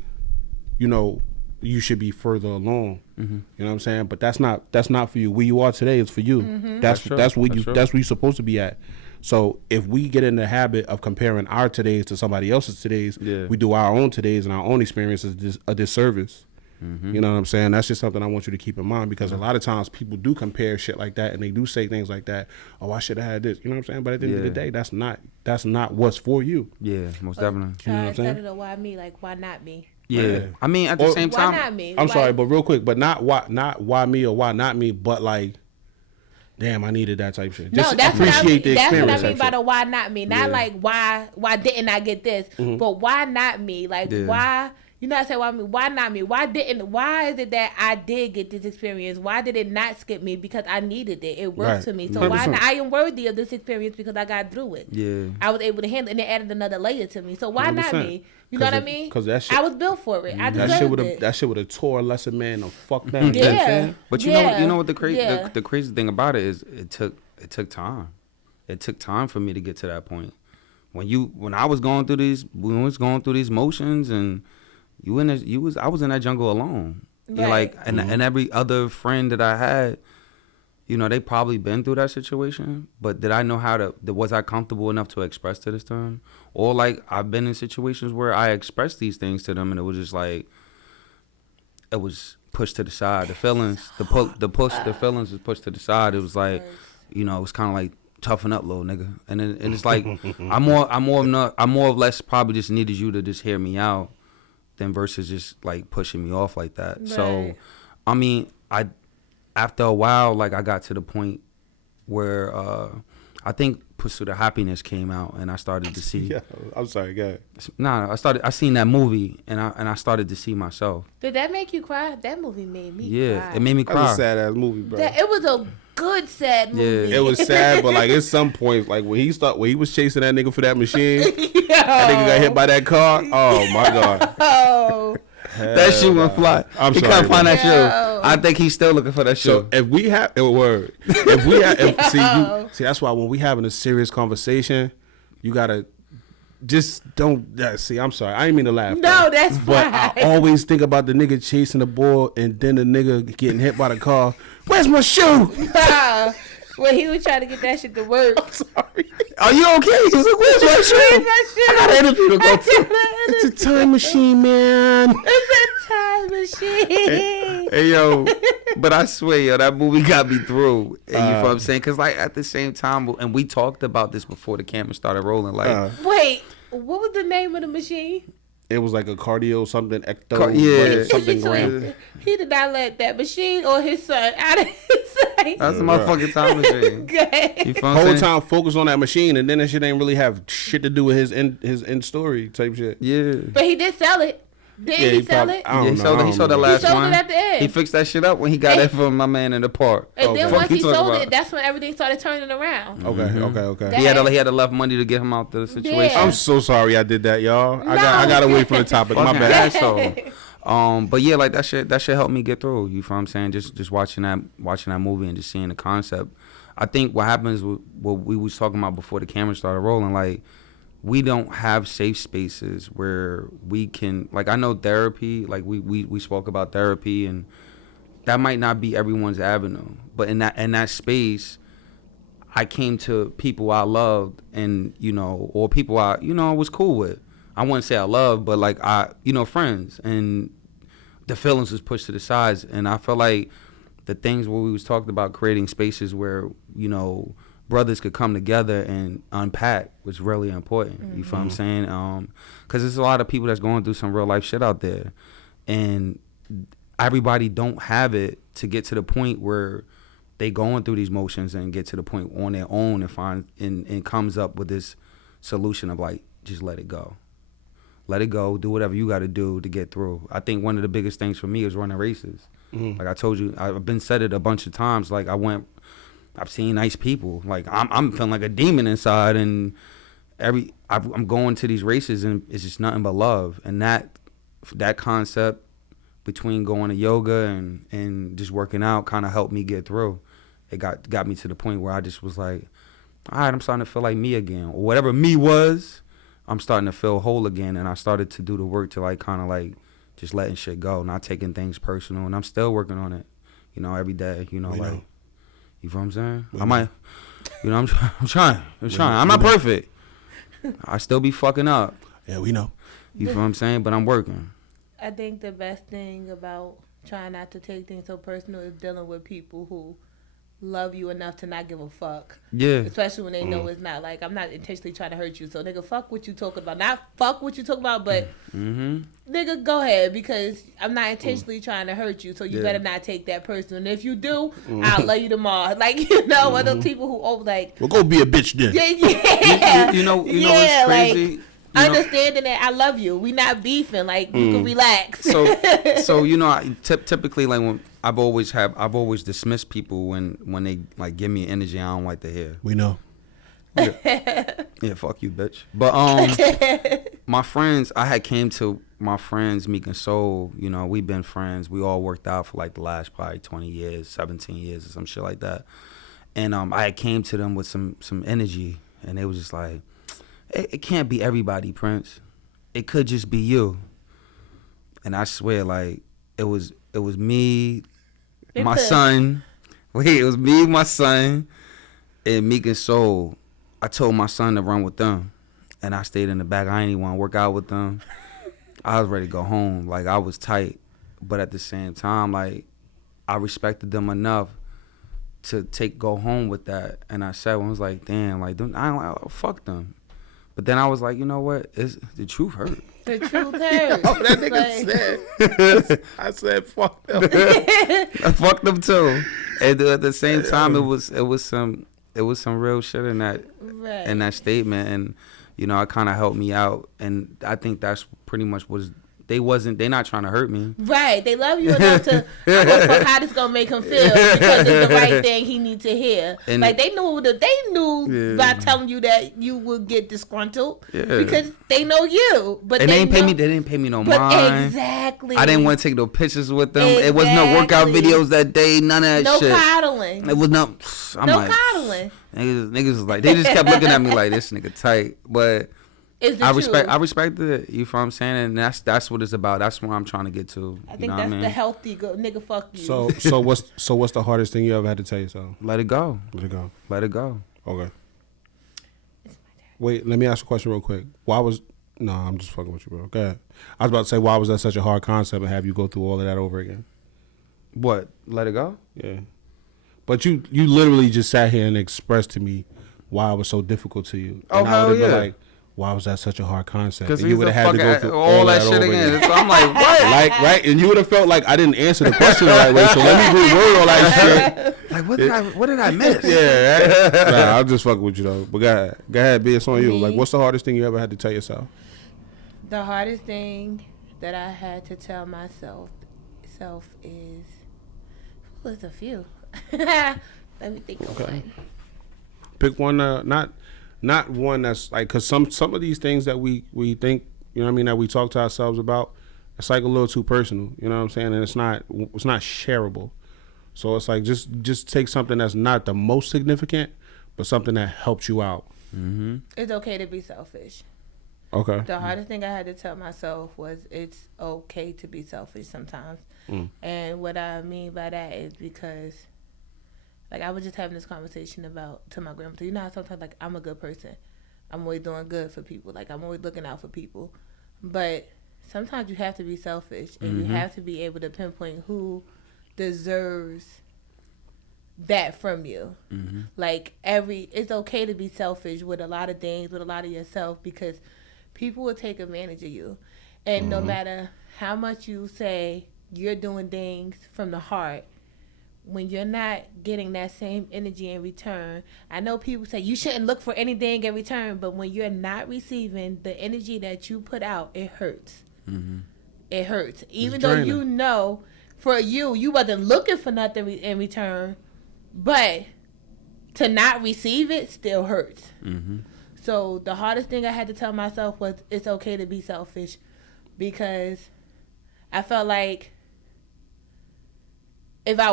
you know, you should be further along. Mm-hmm. You know what I'm saying? But that's not for you. Where you are today is for you. Mm-hmm. That's where you're supposed to be at. So if we get in the habit of comparing our todays to somebody else's todays, we do our own todays and our own experiences a disservice. Mm-hmm. You know what I'm saying? That's just something I want you to keep in mind, because a lot of times people do compare shit like that, and they do say things like that. Oh, I should have had this. You know what I'm saying? But at the end of the day, that's not what's for you. Yeah, most definitely. You know what I'm saying? Instead of why me, like why not me? Yeah. I mean, at the same time, why not me? I'm sorry, but real quick, but not why me or why not me, but like, damn, I needed that type shit. Just that's what I mean. the That's what experience. I mean by the why not me. Not like why didn't I get this, but why not me? Like why. You know what I say? Why not me? Why is it that I did get this experience? Why did it not skip me? Because I needed it. It worked for me. So 100%. why not? I am worthy of this experience because I got through it. Yeah. I was able to handle it, and it added another layer to me. So why not 100%. me? You know what I mean? Because that shit, I was built for it. I that deserved it. shit would have tore a lesser man the fuck down. Yeah. But you know what the crazy thing about it is, it took time. It took time for me to get to that point. When I was going through these motions, and I was in that jungle alone. Right. You're like, and every other friend that I had, you know, they probably been through that situation, but did I know was I comfortable enough to express to them? Or like, I've been in situations where I expressed these things to them, and it was just like, it was pushed to the side. The feelings, the feelings was pushed to the side. It was like, you know, it was kind of like, toughen up, little nigga. And it's like, I more or less probably just needed you to just hear me out, than versus just like pushing me off like that. Right. So, I mean, after a while, like I got to the point where I think Pursuit of Happiness came out, and I started to see. Yeah, I'm sorry, go ahead. Nah, I seen that movie, and I started to see myself. Did that make you cry? That movie made me cry. It made me cry. That was a sad ass movie, bro. It was a good sad movie. It was sad, but like at some points, like when he was chasing that nigga for that machine, that nigga got hit by that car. Oh my god. Oh. That shoe went fly. He couldn't find that shoe. I think he's still looking for that shoe. So if we have see, that's why when we having a serious conversation, you gotta just don't see. I'm sorry, I didn't mean to laugh. No, that's but fine. I always think about the nigga chasing the ball and then the nigga getting hit by the car. Where's my shoe? Well, he was trying to get that shit to work. I'm sorry. Are you okay? He was like, where's my shoe? I got an interview to go to. It's a time machine, man. It's a time machine. Hey, yo, but I swear, yo, that movie got me through. And you know what I'm saying? Because, like, at the same time, and we talked about this before the camera started rolling. Like, wait, what was the name of the machine? It was like a cardio something, something grand. He did not let that machine or his son out of his sight. That's my fucking time machine. Okay. You whole time focused on that machine, and then that shit ain't really have shit to do with his end story type shit. Yeah. But he did sell it. Didn't he sell it? He sold the last one. He sold it at the end. He fixed that shit up when he got it from my man in the park. And then once he sold it, that's when everything started turning around. Okay. He had enough money to get him out the situation. Yeah. I'm so sorry I did that, y'all. I got away from the topic. My bad. But yeah, like that shit helped me get through. You know what I'm saying? Just watching that movie and just seeing the concept. I think what happens with what we was talking about before the camera started rolling, like, we don't have safe spaces where we can, like, I know therapy, like we spoke about therapy, and that might not be everyone's avenue, but in that space, I came to people I loved, and, you know, or people I, you know, was cool with. I wouldn't say I loved, but like friends, and the feelings was pushed to the sides, and I felt like the things where we was talking about creating spaces where, you know, brothers could come together and unpack was really important. You feel what I'm saying? Because there's a lot of people that's going through some real life shit out there, and everybody don't have it to get to the point where they going through these motions and get to the point on their own and find and comes up with this solution of like, just let it go. Let it go. Do whatever you got to do to get through. I think one of the biggest things for me is running races. Like I told you, I've been said it a bunch of times. Like I've seen nice people. Like I'm feeling like a demon inside, and I'm going to these races, and it's just nothing but love. And that concept between going to yoga and just working out kind of helped me get through. It got me to the point where I just was like, all right, I'm starting to feel like me again, or whatever me was. I'm starting to feel whole again, and I started to do the work to like kind of like just letting shit go, not taking things personal, and I'm still working on it, you know, every day, you know, you know what I'm saying? I might, you know, I'm trying. I'm not perfect. I still be fucking up. Yeah, we know. You feel what I'm saying? But I'm working. I think the best thing about trying not to take things so personal is dealing with people who love you enough to not give a fuck. Yeah. Especially when they know it's not like, I'm not intentionally trying to hurt you. So, nigga, fuck what you talking about. Not fuck what you talking about, but nigga, go ahead, because I'm not intentionally trying to hurt you. So, you better not take that personal. And if you do, I'll love you tomorrow. Like, you know, one of those people who always like, well, go be a bitch then. Yeah. You know what's crazy? Like, understanding that I love you. We not beefing. Like, you can relax. So you know, typically, like, when I've always dismissed people when they like give me an energy I don't like to hear. We know. Yeah, fuck you, bitch. But my friends, I had came to my friends Meek and Soul. You know, we've been friends. We all worked out for like the last probably 20 years, 17 years, or some shit like that. And I had came to them with some energy, and they was just like, it can't be everybody, Prince. It could just be you. And I swear, like, it was me, my son. Wait, it was me, my son, and Meek and Soul. I told my son to run with them, and I stayed in the back. I didn't even want to work out with them. I was ready to go home. Like, I was tight. But at the same time, like, I respected them enough to go home with that. And I said, I was like, damn, like, fuck them. But then I was like, you know what? The truth hurt. The truth hurt. Oh, that nigga said. I said, fuck them. I fucked them too. And at the same time, it was some real shit in that statement, and you know, it kind of helped me out. And I think that's pretty much they not trying to hurt me. Right. They love you enough to fuck how this gonna make him feel, because it's the right thing he needs to hear. And like they knew by telling you that you would get disgruntled because they know you. But and they didn't pay me no mind. Exactly. I didn't want to take no pictures with them. Exactly. It was no workout videos that day, none of that shit. No coddling. It was no coddling. Niggas was like, they just kept looking at me like, this nigga tight. But I respect it. You feel what I'm saying? And that's what it's about. That's what I'm trying to get to. I think that's the healthy nigga. Fuck you. So what's the hardest thing you ever had to tell yourself? Let it go. Let it go. Okay. Wait, let me ask a question real quick. No, I'm just fucking with you, bro. Go ahead. I was about to say, why was that such a hard concept and have you go through all of that over again? What? Let it go? Yeah. But you literally just sat here and expressed to me why it was so difficult to you. Oh, hell yeah. Like, why was that such a hard concept? Because you would have had to go through all that shit again. So I'm like, what? Like, right? And you would have felt like I didn't answer the question the right way. So let me reword all that shit. Like, what did I miss? Yeah, right? Nah, I'm just fucking with you though. But go ahead, B. It's on you. Like, what's the hardest thing you ever had to tell yourself? The hardest thing that I had to tell myself is, was a few. Let me think of one. Pick one. Not one that's like, because some of these things that we think, you know what I mean, that we talk to ourselves about, it's like a little too personal, you know what I'm saying, and it's not shareable. So it's like just take something that's not the most significant, but something that helps you out. Mm-hmm. It's okay to be selfish. Okay. The hardest thing I had to tell myself was it's okay to be selfish sometimes. And what I mean by that is because, like, I was just having this conversation to my grandmother. You know how sometimes, like, I'm a good person. I'm always doing good for people. Like, I'm always looking out for people. But sometimes you have to be selfish, and you have to be able to pinpoint who deserves that from you. Like, it's okay to be selfish with a lot of things, with a lot of yourself, because people will take advantage of you. And no matter how much you say you're doing things from the heart, when you're not getting that same energy in return, I know people say you shouldn't look for anything in return, but when you're not receiving the energy that you put out, it hurts. Mm-hmm. It hurts. Even though you know, for you wasn't looking for nothing in return, but to not receive it still hurts. Mm-hmm. So the hardest thing I had to tell myself was it's okay to be selfish, because I felt like if I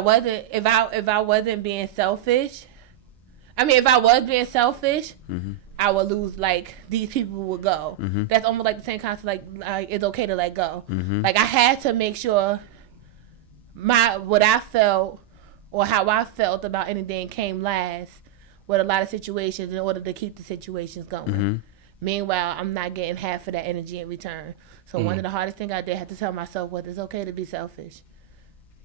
wasn't being selfish, if I was being selfish, mm-hmm. I would lose, like, these people would go. Mm-hmm. That's almost like the same concept, like it's okay to let go. Mm-hmm. Like, I had to make sure what I felt or how I felt about anything came last with a lot of situations in order to keep the situations going. Mm-hmm. Meanwhile, I'm not getting half of that energy in return. So one of the hardest things I did have to tell myself was it's okay to be selfish.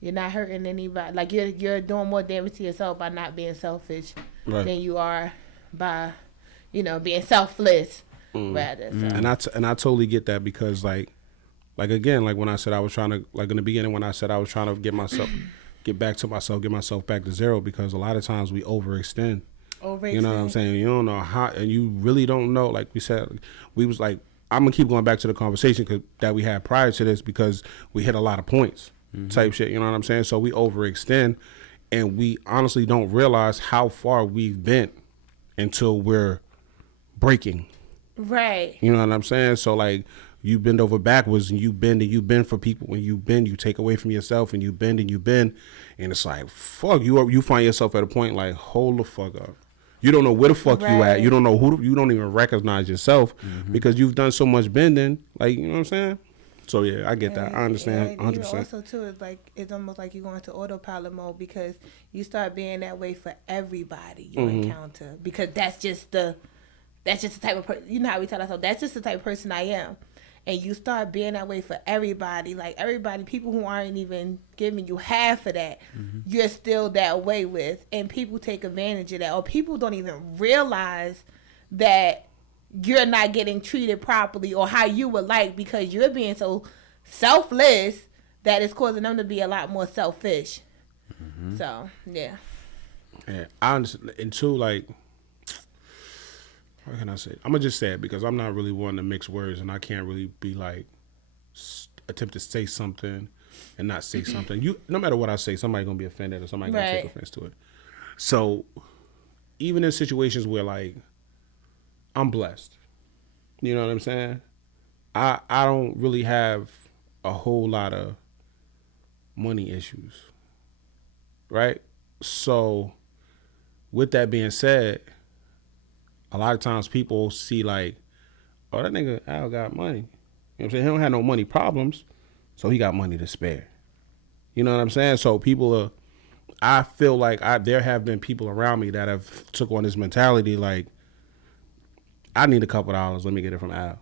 You're not hurting anybody. Like, you're doing more damage to yourself by not being selfish than you are by, being selfless rather. So. And I totally get that, because like again, like when I said I was trying to, like in the beginning when I said I was trying to get myself back to zero, because a lot of times we overextend. You know what I'm saying? You don't know how, and you really don't know. Like we said, we was like, I'm gonna keep going back to the conversation that we had prior to this, because we hit a lot of points. Mm-hmm. Type shit, you know what I'm saying? So we overextend, and we honestly don't realize how far we've been until we're breaking. Right. You know what I'm saying? So like, you bend over backwards, and you bend for people. When you bend, you take away from yourself, and you bend, and it's like, fuck, you find yourself at a point like, hold the fuck up. You don't know where the fuck you at. You don't know you don't even recognize yourself, because you've done so much bending. Like, you know what I'm saying? So yeah, I get that. I understand 100%. Also too, it's almost like you go into autopilot mode, because you start being that way for everybody you encounter, because that's just the type of person. You know how we tell ourselves, that's just the type of person I am, and you start being that way for everybody. Like, everybody, people who aren't even giving you half of that, you're still that way with, and people take advantage of that, or people don't even realize that you're not getting treated properly or how you would like, because you're being so selfless that it's causing them to be a lot more selfish. Mm-hmm. So, yeah. Yeah, I understand. And two, like, how can I say it? I'm going to just say it, because I'm not really one to mix words, and I can't really be like, attempt to say something and not say something. No matter what I say, somebody's going to be offended, or somebody's going to take offense to it. So, even in situations where, like, I'm blessed. You know what I'm saying? I don't really have a whole lot of money issues. Right? So, with that being said, a lot of times people see like, oh, that nigga Al got money. You know what I'm saying? He don't have no money problems, so he got money to spare. You know what I'm saying? So I feel like there have been people around me that have took on this mentality like, I need a couple dollars, let me get it from Al,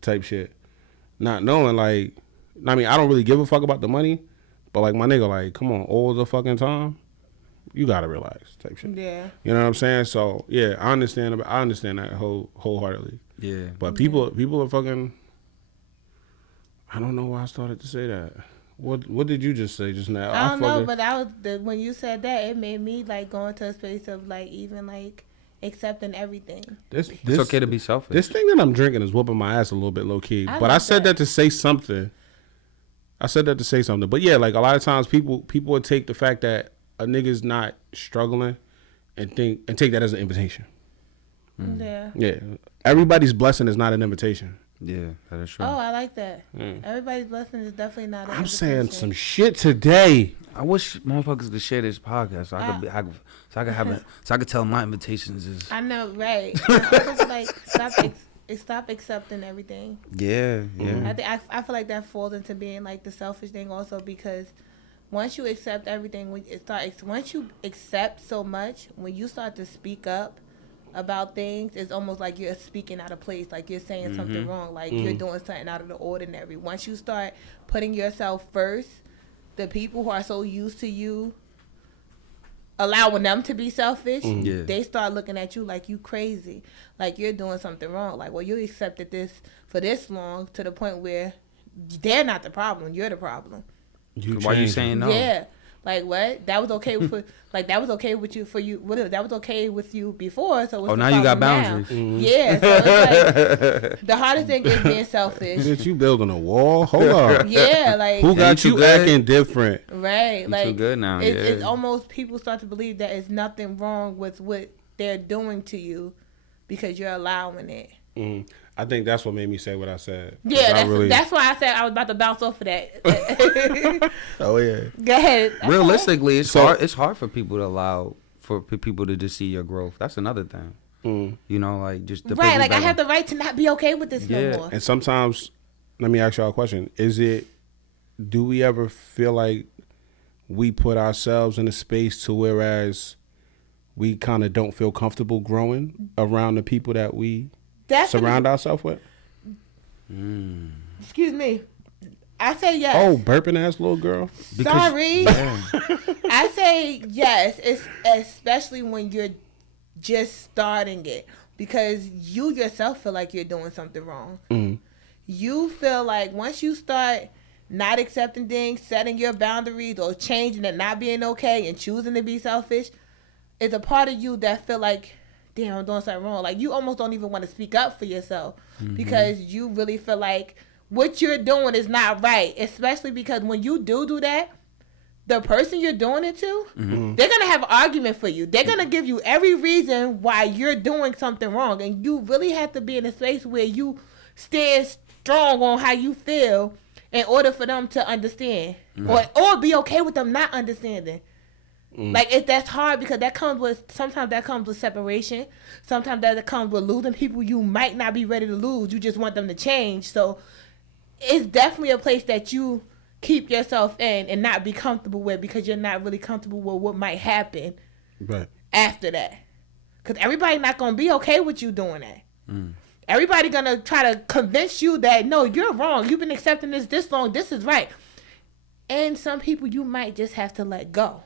type shit. Not knowing, like, I mean, I don't really give a fuck about the money, but like, my nigga, like, come on, all the fucking time, you gotta relax, type shit. Yeah. You know what I'm saying? So yeah, I understand that wholeheartedly. Yeah. But people are fucking. I don't know why I started to say that. What did you just say just now? I don't know, but when you said that, it made me like go into a space of like even like accepting everything. It's okay to be selfish. This thing that I'm drinking is whooping my ass a little bit low key. But I said that to say something. But yeah, like a lot of times people would take the fact that a nigga's not struggling and take that as an invitation. Mm. Yeah. Yeah. Everybody's blessing is not an invitation. Yeah, that is true. Oh, I like that. Everybody's blessing is definitely not an invitation. I'm saying some shit today. I wish motherfuckers could share this podcast so I could tell my invitations is. I know, right? Just like stop accepting everything. Yeah. I feel like that falls into being like the selfish thing also, because once you accept everything, once you accept so much, when you start to speak up about things, it's almost like you're speaking out of place, like you're saying something wrong, like you're doing something out of the ordinary. Once you start putting yourself first, the people who are so used to you allowing them to be selfish, they start looking at you like you crazy, like you're doing something wrong. Like, well, you accepted this for this long to the point where they're not the problem, you're the problem. Why are you saying no? Yeah. Like what? That was okay for that was okay with you for you. What that was okay with you before. So what's Oh, the now you got problem boundaries. now? Yeah. So it's like the hardest thing is being selfish. Bitch, you building a wall? Hold up. Yeah, like Who got you you good? acting different? right. You Like too good now. it's Yeah. almost people start to believe that it's nothing wrong with what they're doing to you because you're allowing it. I think that's what made me say what I said. 'Cause Yeah, I that's why I said I was about to bounce off of that. Oh yeah. Go ahead. Realistically, it's So- hard. It's hard for people to allow for people to just see your growth. That's another thing. You know, like just the Right, like I have the right to not be okay with this Yeah. no more. And sometimes, let me ask y'all a question: do we ever feel like we put ourselves in a space to whereas we kind of don't feel comfortable growing around the people that we surround ourselves with? Excuse me. I say yes. Oh, burping ass little girl. Sorry. I say yes. It's especially when you're just starting it because you yourself feel like you're doing something wrong. You feel like once you start not accepting things, setting your boundaries or changing and not being okay and choosing to be selfish, it's a part of you that feel like, damn, I'm doing something wrong. Like you almost don't even want to speak up for yourself because you really feel like what you're doing is not right, especially because when you do that, the person you're doing it to, they're going to have an argument for you. They're going to give you every reason why you're doing something wrong. And you really have to be in a space where you stand strong on how you feel in order for them to understand or be okay with them not understanding. Like that's hard because sometimes that comes with separation. Sometimes that comes with losing people you might not be ready to lose. You just want them to change. So it's definitely a place that you keep yourself in and not be comfortable with because you're not really comfortable with what might happen after that. Because everybody's not going to be okay with you doing that. Everybody going to try to convince you that, no, you're wrong. You've been accepting this long. This is right. And some people you might just have to let go.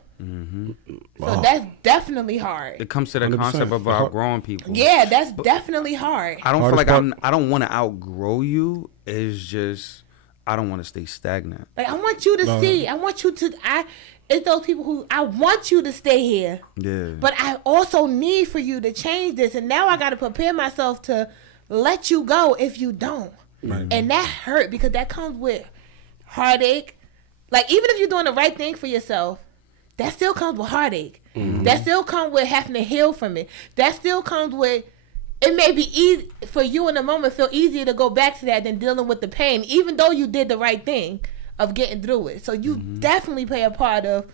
So that's definitely hard. It comes to the 100%. concept of outgrowing people. Yeah, that's definitely hard. I don't feel Hardest like part- I don't want to outgrow you. It's just I don't want to stay stagnant. Like I want you to see. I want you to. It's those people who I want you to stay here. Yeah. But I also need for you to change this, and now I got to prepare myself to let you go if you don't. And that hurt because that comes with heartache. Like even if you're doing the right thing for yourself, that still comes with heartache. That still comes with having to heal from it. That still comes with, it may be easy for you in the moment, feel easier to go back to that than dealing with the pain, even though you did the right thing of getting through it. So you definitely play a part of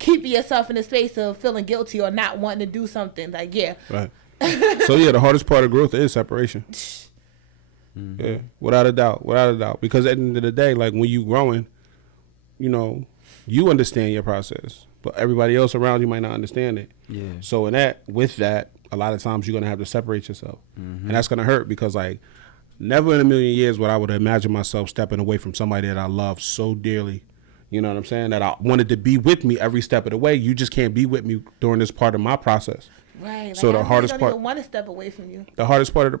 keeping yourself in a space of feeling guilty or not wanting to do something. Like, Right. So yeah, the hardest part of growth is separation. Yeah, without a doubt. Because at the end of the day, like when you growing, you know, you understand your process, but everybody else around you might not understand it. Yeah. So with that, a lot of times you're gonna have to separate yourself, and that's gonna hurt because like, never in a million years would I would imagine myself stepping away from somebody that I love so dearly. You know what I'm saying? That I wanted to be with me every step of the way. You just can't be with me during this part of my process. right. Like, So the I hardest really part- don't even want to step away from you. The hardest part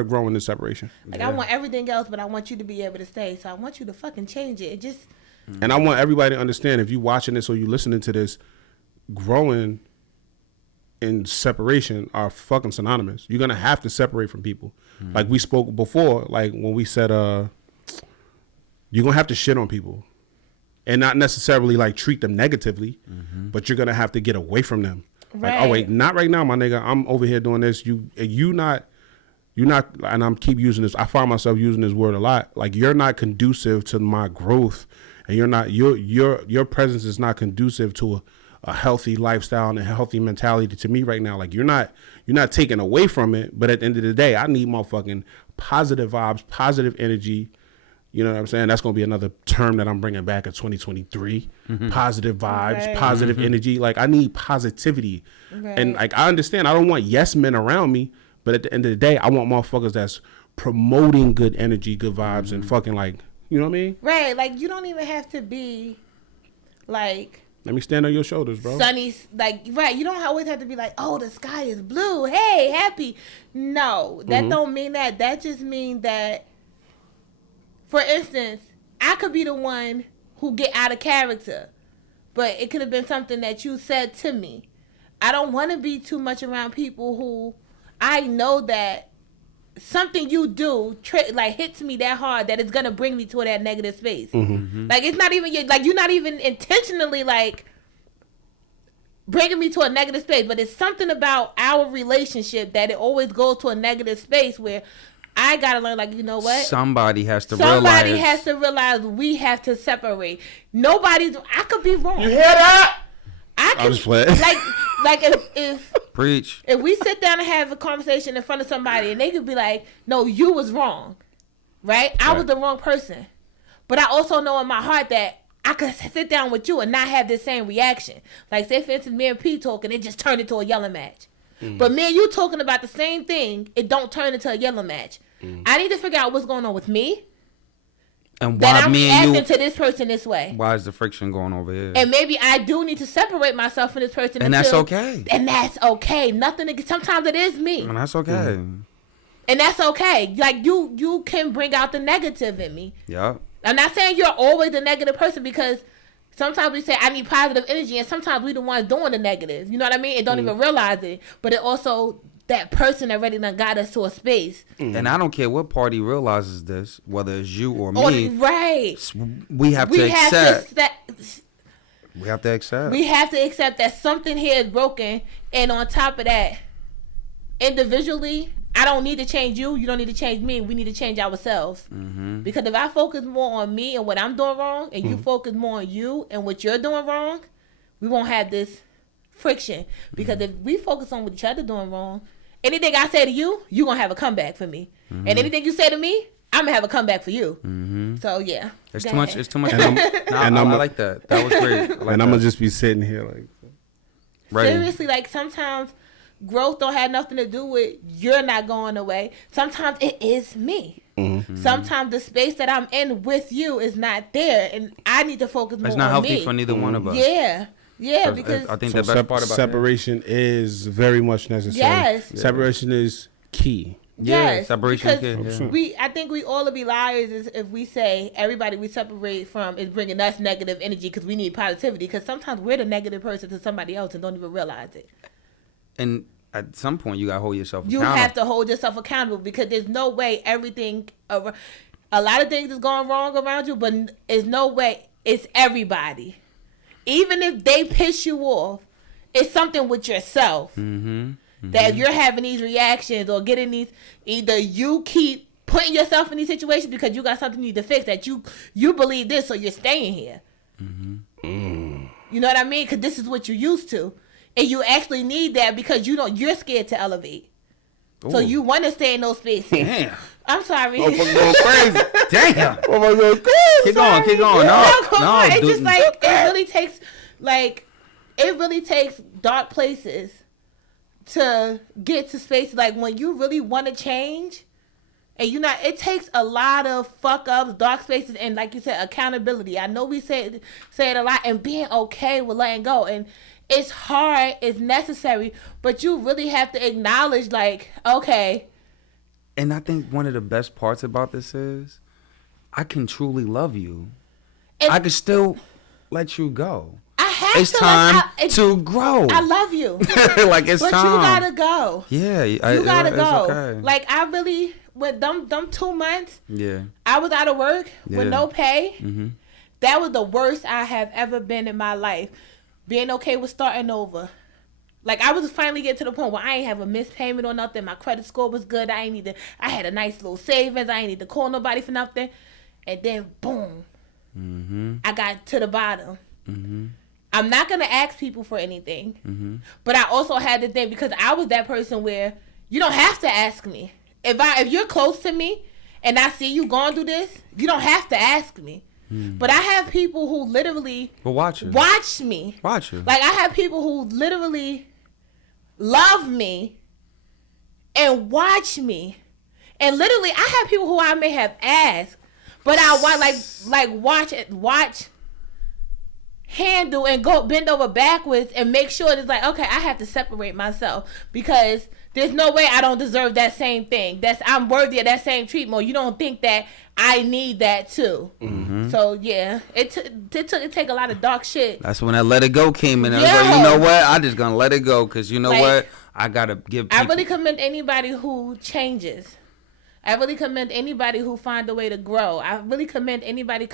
of growing is separation. Like I want everything else, but I want you to be able to stay. So I want you to fucking change it. It just And I want everybody to understand, if you watching this or you listening to this, growing and separation are fucking synonymous. You're gonna have to separate from people. Like we spoke before, like when we said you're gonna have to shit on people. And not necessarily like treat them negatively, but you're gonna have to get away from them. Like, oh wait, not right now, my nigga. I'm over here doing this. You not, and I'm keep using this. I find myself using this word a lot. Like you're not conducive to my growth, and you're not your presence is not conducive to a healthy lifestyle and a healthy mentality to me right now. Like you're not taking away from it, but at the end of the day, I need motherfucking positive vibes, positive energy. You know what I'm saying? That's going to be another term that I'm bringing back in 2023. Positive vibes, Right. positive energy. Like, I need positivity. Right. And, like, I understand. I don't want yes men around me. But at the end of the day, I want motherfuckers that's promoting good energy, good vibes, and fucking, like, you know what I mean? right. Like you don't even have to be like Let me stand on your shoulders, bro. sunny. Like right. You don't always have to be like, oh, the sky is blue. Hey, happy. No, that don't mean that. That just means that. For instance, I could be the one who get out of character. but it could have been something that you said to me. I don't want to be too much around people who I know that something you do like hits me that hard that it's gonna bring me to that negative space. Mm-hmm. Like it's not even like you're not even intentionally like bringing me to a negative space, but it's something about our relationship that it always goes to a negative space where I gotta learn, like, you know what? Somebody has to realize we have to separate. I could be wrong. You hear that? I was playing. Like if preach. If we sit down and have a conversation in front of somebody and they could be like, no, you was wrong, right? I was the wrong person. But I also know in my heart that I could sit down with you and not have this same reaction. Like, say, for instance, me and P talking, it just turned into a yelling match. Mm. But me and you talking about the same thing, it don't turn into a yelling match. Mm. I need to figure out what's going on with me. And why that I'm me and reacting to this person this way. Why is the friction going over here? And maybe I do need to separate myself from this person. And that's okay. And that's okay. Sometimes it is me. And that's okay. Mm. And that's okay. Like, you can bring out the negative in me. Yeah. I'm not saying you're always the negative person, because sometimes we say I need positive energy, and sometimes we the ones doing the negative. You know what I mean? And don't even realize it. But it also, that person already done got us to a space. And I don't care what party realizes this, whether it's you or me. Right. We have to accept. We have to accept. We have to accept that something here is broken. And on top of that, individually, I don't need to change you. You don't need to change me. We need to change ourselves. Mm-hmm. Because if I focus more on me and what I'm doing wrong, and you focus more on you and what you're doing wrong, we won't have this friction. Because if we focus on what each other doing wrong, anything I say to you, you're going to have a comeback for me. Mm-hmm. And anything you say to me, I'm going to have a comeback for you. Mm-hmm. So, yeah. It's too much. It's too much. I like that. That was great. I'm going to just be sitting here like... Right. Seriously, like, sometimes... growth don't have nothing to do with you're not going away. Sometimes it is me. Mm-hmm. Sometimes the space that I'm in with you is not there, and I need to focus more on me. It's not healthy for neither one of us. Yeah, because I think the best part about separation is very much necessary. Yes, separation is key. Yes, separation is key. I think we all would be liars if we say everybody we separate from is bringing us negative energy because we need positivity. Because sometimes we're the negative person to somebody else and don't even realize it. And at some point, you got to hold yourself accountable. You have to hold yourself accountable, because there's no way everything... A lot of things is going wrong around you, but there's no way it's everybody. Even if they piss you off, it's something with yourself. Mm-hmm. Mm-hmm. That if you're having these reactions or getting these... Either you keep putting yourself in these situations because you got something you need to fix, that you believe this, so you're staying here. Mm-hmm. Mm. You know what I mean? Because this is what you're used to. And you actually need that because you're scared to elevate. Ooh. So you want to stay in those spaces. Damn. I'm sorry. Oh, I'm going crazy. Damn. Oh, my God. Keep going. No, it's just like, it really takes dark places to get to spaces. Like, when you really want to change, and it takes a lot of fuck ups, dark spaces, and like you said, accountability. I know we say it a lot, and being okay with letting go. And it's hard, it's necessary, but you really have to acknowledge, like, okay. And I think one of the best parts about this is I can truly love you. I can still let you go. It's time to grow. I love you. Like, it's but time. But you gotta go. Yeah. You gotta go. Okay. Like, I really, with them 2 months, yeah, I was out of work with no pay. Mm-hmm. That was the worst I have ever been in my life. Being okay with starting over. Like, I was finally getting to the point where I ain't have a missed payment or nothing. My credit score was good. I had a nice little savings. I ain't need to call nobody for nothing. And then, boom. Mm-hmm. I got to the bottom. Mm-hmm. I'm not going to ask people for anything. Mm-hmm. But I also had to think, because I was that person where you don't have to ask me. If you're close to me and I see you going through this, you don't have to ask me. But I have people who literally watch me. Watch you. Like, I have people who literally love me and watch me. And literally, I have people who I may have asked, but I watch, handle and go bend over backwards and make sure it's like, okay, I have to separate myself, because there's no way I don't deserve that same thing. I'm worthy of that same treatment. You don't think that I need that too. So yeah, it take a lot of dark shit. That's when that let it go came in. I was like, you know what? I just gonna let it go because you know what? I gotta give. People... I really commend anybody who changes. I really commend anybody who find a way to grow. I really commend anybody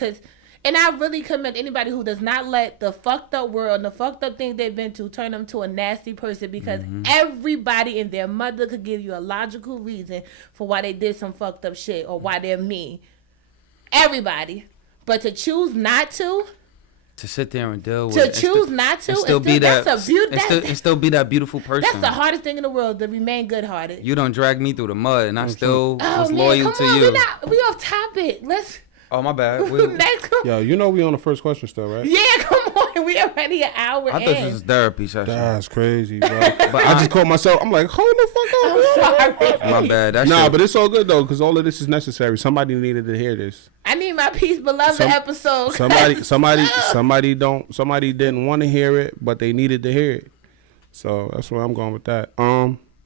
and I really commend anybody who does not let the fucked up world and the fucked up things they've been to turn them to a nasty person, because everybody and their mother could give you a logical reason for why they did some fucked up shit or why they're mean. Everybody. But to choose not to sit there and deal with it. To choose not to, and still be that, and still be that beautiful person. That's the hardest thing in the world, to remain good-hearted. You don't drag me through the mud, and I still was loyal to you. We off topic. Let's... Oh, my bad. Yo, you know we on the first question still, right? Yeah, come on. We already an hour in. I thought this was therapy session. That's crazy, bro. But I just caught myself. I'm like, hold the fuck up. I'm sorry. My bad. But it's all good, though, because all of this is necessary. Somebody needed to hear this. I need my Peace Beloved episode. Somebody didn't want to hear it, but they needed to hear it. So that's where I'm going with that.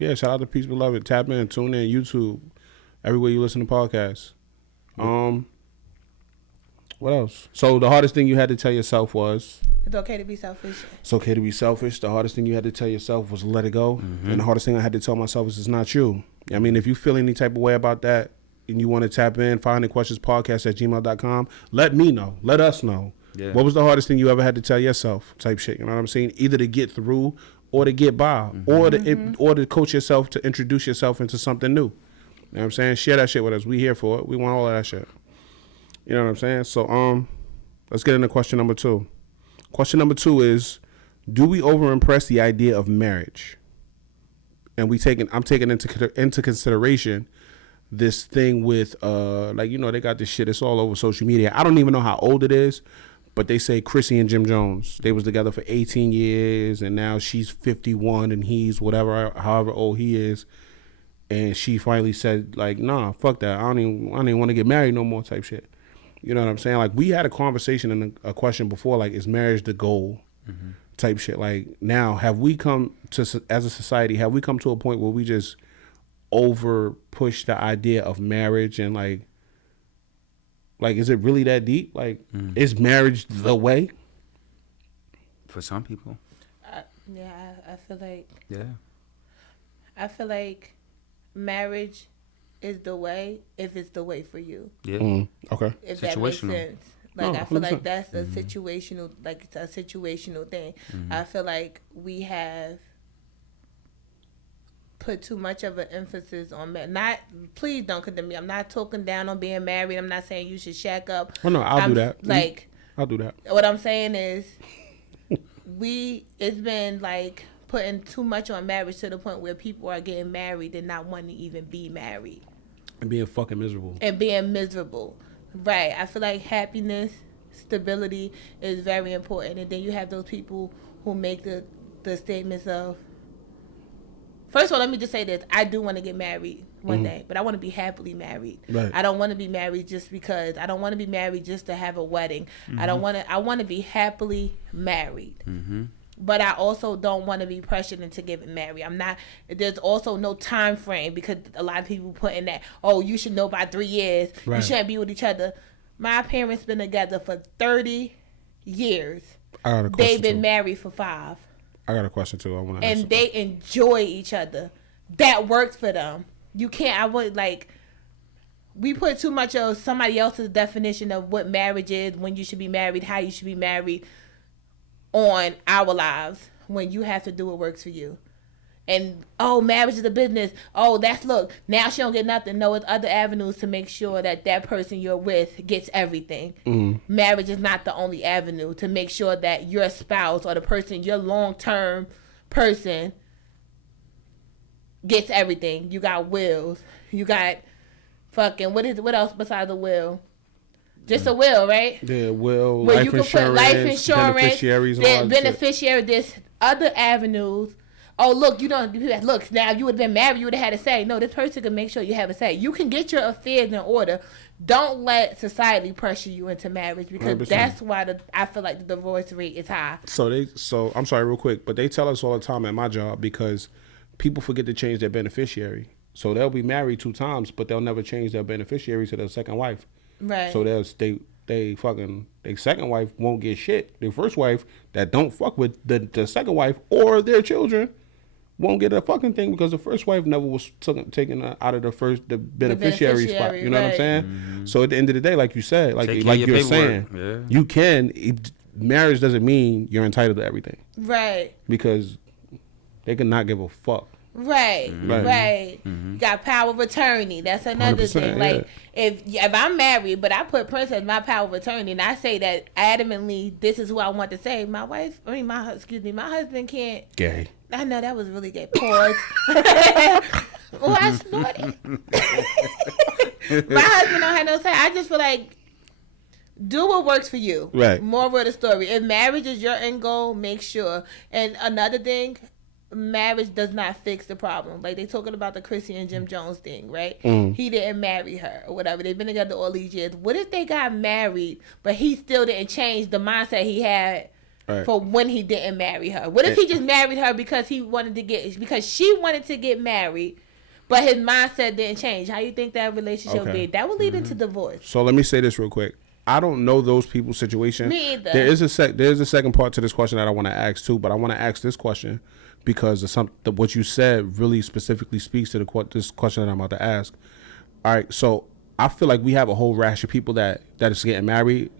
Yeah, shout out to Peace Beloved. Tap in, tune in, YouTube, everywhere you listen to podcasts. What else? So the hardest thing you had to tell yourself was... It's okay to be selfish. It's okay to be selfish. The hardest thing you had to tell yourself was let it go. And the hardest thing I had to tell myself is it's not you. I mean, if you feel any type of way about that and you want to tap in, findingquestionspodcast@gmail.com, let me know. Let us know. Yeah. What was the hardest thing you ever had to tell yourself type shit? You know what I'm saying? Either to get through or to get by or to coach yourself to introduce yourself into something new. You know what I'm saying? Share that shit with us. We here for it. We want all of that shit. You know what I'm saying? So let's get into question number 2. Question number 2 is, do we over-impress the idea of marriage? And I'm taking into consideration this thing with they got this shit, it's all over social media. I don't even know how old it is, but they say Chrissy and Jim Jones, they was together for 18 years and now she's 51 and he's however old he is. And she finally said, like, nah, fuck that. I don't even want to get married no more type shit. You know what I'm saying? Like, we had a conversation and a question before, like, is marriage the goal type shit? Like, now, have we come to, as a society, have we come to a point where we just over push the idea of marriage and, like, is it really that deep? Like, is marriage the way? For some people. I feel like... Yeah. I feel like marriage is the way if it's the way for you. Yeah. Okay. If that makes sense. Like, I feel like that's a situational, like, it's a situational thing. I feel like we have put too much of an emphasis on marriage. Please don't condemn me. I'm not talking down on being married. I'm not saying you should shack up. Oh, no, I'll do that. Like, I'll do that. What I'm saying is it's been, like, putting too much on marriage to the point where people are getting married and not wanting to even be married. And being fucking miserable. Right. I feel like happiness, stability is very important. And then you have those people who make the statements of... First of all, let me just say this. I do want to get married one day, but I want to be happily married. Right. I don't want to be married just because. I don't want to be married just to have a wedding. I want to be happily married. But I also don't want to be pressured into getting married. There's also no time frame, because a lot of people put in that, oh, you should know by 3 years. Right. You shouldn't be with each other. My parents been together for 30 years. They've been married for 5. I got a question too. I want to and they enjoy each other. That works for them. You can't, we put too much of somebody else's definition of what marriage is, when you should be married, how you should be married, on our lives, when you have to do what works for you. And, oh, marriage is a business. Oh, look, now she don't get nothing. No, it's other avenues to make sure that person you're with gets everything. Marriage is not the only avenue to make sure that your spouse or the person, your long-term person, gets everything. You got wills. You got fucking, what else besides a will? Just a will, right? Yeah, will, where life you can insurance, put life insurance, beneficiaries, there's other avenues. Oh, look, look, now if you would have been married, you would have had a say. No, this person can make sure you have a say. You can get your affairs in order. Don't let society pressure you into marriage, because 100%. That's why I feel like the divorce rate is high. So I'm sorry, real quick, but they tell us all the time at my job, because people forget to change their beneficiary. So they'll be married 2 times, but they'll never change their beneficiary to their second wife. Right. So they fucking their second wife won't get shit. Their first wife that don't fuck with the second wife or their children won't get a fucking thing because the first wife never was taken out of the beneficiary spot. You know what I'm saying? Mm-hmm. So at the end of the day, like you said, like you're saying, you can. Marriage doesn't mean you're entitled to everything. Right. Because they can not give a fuck. Right. Mm-hmm. You got power of attorney. That's another thing. Like if I'm married, but I put Prince as my power of attorney, and I say that adamantly, this is who I want to say. My husband can't. Gay. I know that was really gay. Pause. Oh, I snorted. My husband don't have no say. I just feel like do what works for you. Right. Moral of the story. If marriage is your end goal, make sure. And another thing, marriage does not fix the problem. Like they talking about the Chrissy and Jim Jones thing, right? He didn't marry her or whatever. They've been together all these years. What if they got married, but he still didn't change the mindset he had for when he didn't marry her? What if he just married her because she wanted to get married, but his mindset didn't change? How you think that relationship would be? That would lead into divorce. So let me say this real quick. I don't know those people's situation. Me either. There is a second part to this question that I want to ask too, but I want to ask this question because what you said really specifically speaks to this question that I'm about to ask. All right, so I feel like we have a whole rash of people that is getting married.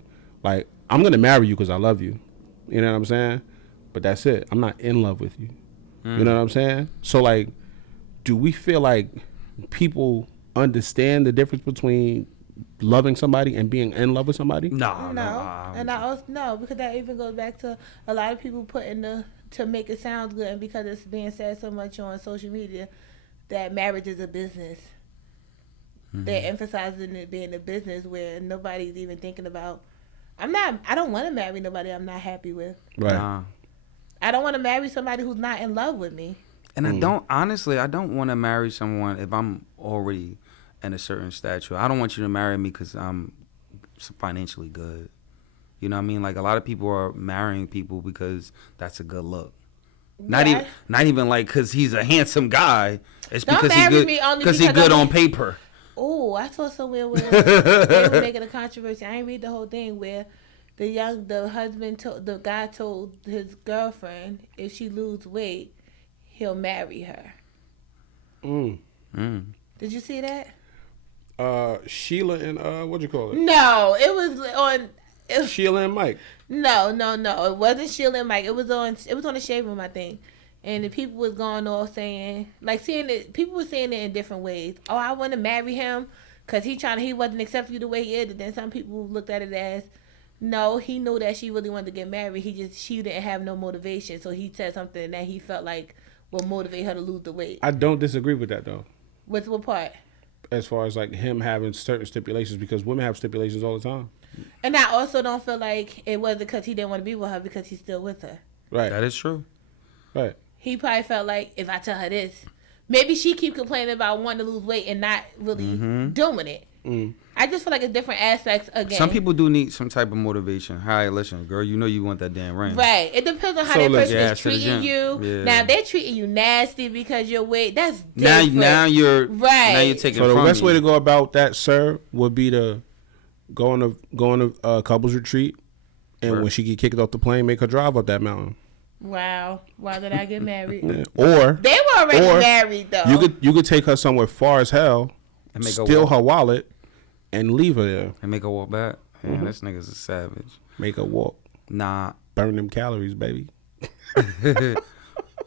Like, I'm gonna marry you because I love you. You know what I'm saying? But that's it. I'm not in love with you. You know what I'm saying? So like, do we feel like people understand the difference between loving somebody and being in love with somebody? No. And I also no, because that even goes back to a lot of people putting to make it sound good, and because it's being said so much on social media that marriage is a business. They're emphasizing it being a business where nobody's even thinking about. I don't want to marry nobody I'm not happy with. Right. I don't want to marry somebody who's not in love with me. And I don't want to marry someone if I'm already in a certain stature. I don't want you to marry me because I'm financially good. You know what I mean? Like a lot of people are marrying people because that's a good look. Not even like because he's a handsome guy. It's because he's good on paper. Oh, I saw somewhere where they were making a controversy. I didn't read the whole thing where the guy told his girlfriend if she lose weight, he'll marry her. Did you see that? Sheila and what'd you call it? No, it was on. Sheila and Mike. No. It wasn't Sheila and Mike. It was on the Shade Room, I think. And the people was going off saying, like, people were saying it in different ways. Oh, I want to marry him because he wasn't accepting you the way he is. And then some people looked at it as, no, he knew that she really wanted to get married. She didn't have no motivation. So he said something that he felt like will motivate her to lose the weight. I don't disagree with that, though. With what part? As far as, like, him having certain stipulations, because women have stipulations all the time. And I also don't feel like it wasn't because he didn't want to be with her because he's still with her. Right. That is true. Right. He probably felt like if I tell her this, maybe she keep complaining about wanting to lose weight and not really doing it. I just feel like it's different aspects again. Some people do need some type of motivation. Hi, listen, girl, you know you want that damn ring. Right. It depends on how that person is treating you. Yeah. Now, if they're treating you nasty because your weight, that's different. Now you're taking So the best way to go about that, sir, would be to go on a couples retreat, and when she get kicked off the plane, make her drive up that mountain. Wow. Why did I get married? Yeah. Or they were already married though. You could take her somewhere far as hell, and steal her wallet, and leave her there. And make her walk back. Man, this nigga's a savage. Make her walk. Nah. Burn them calories, baby.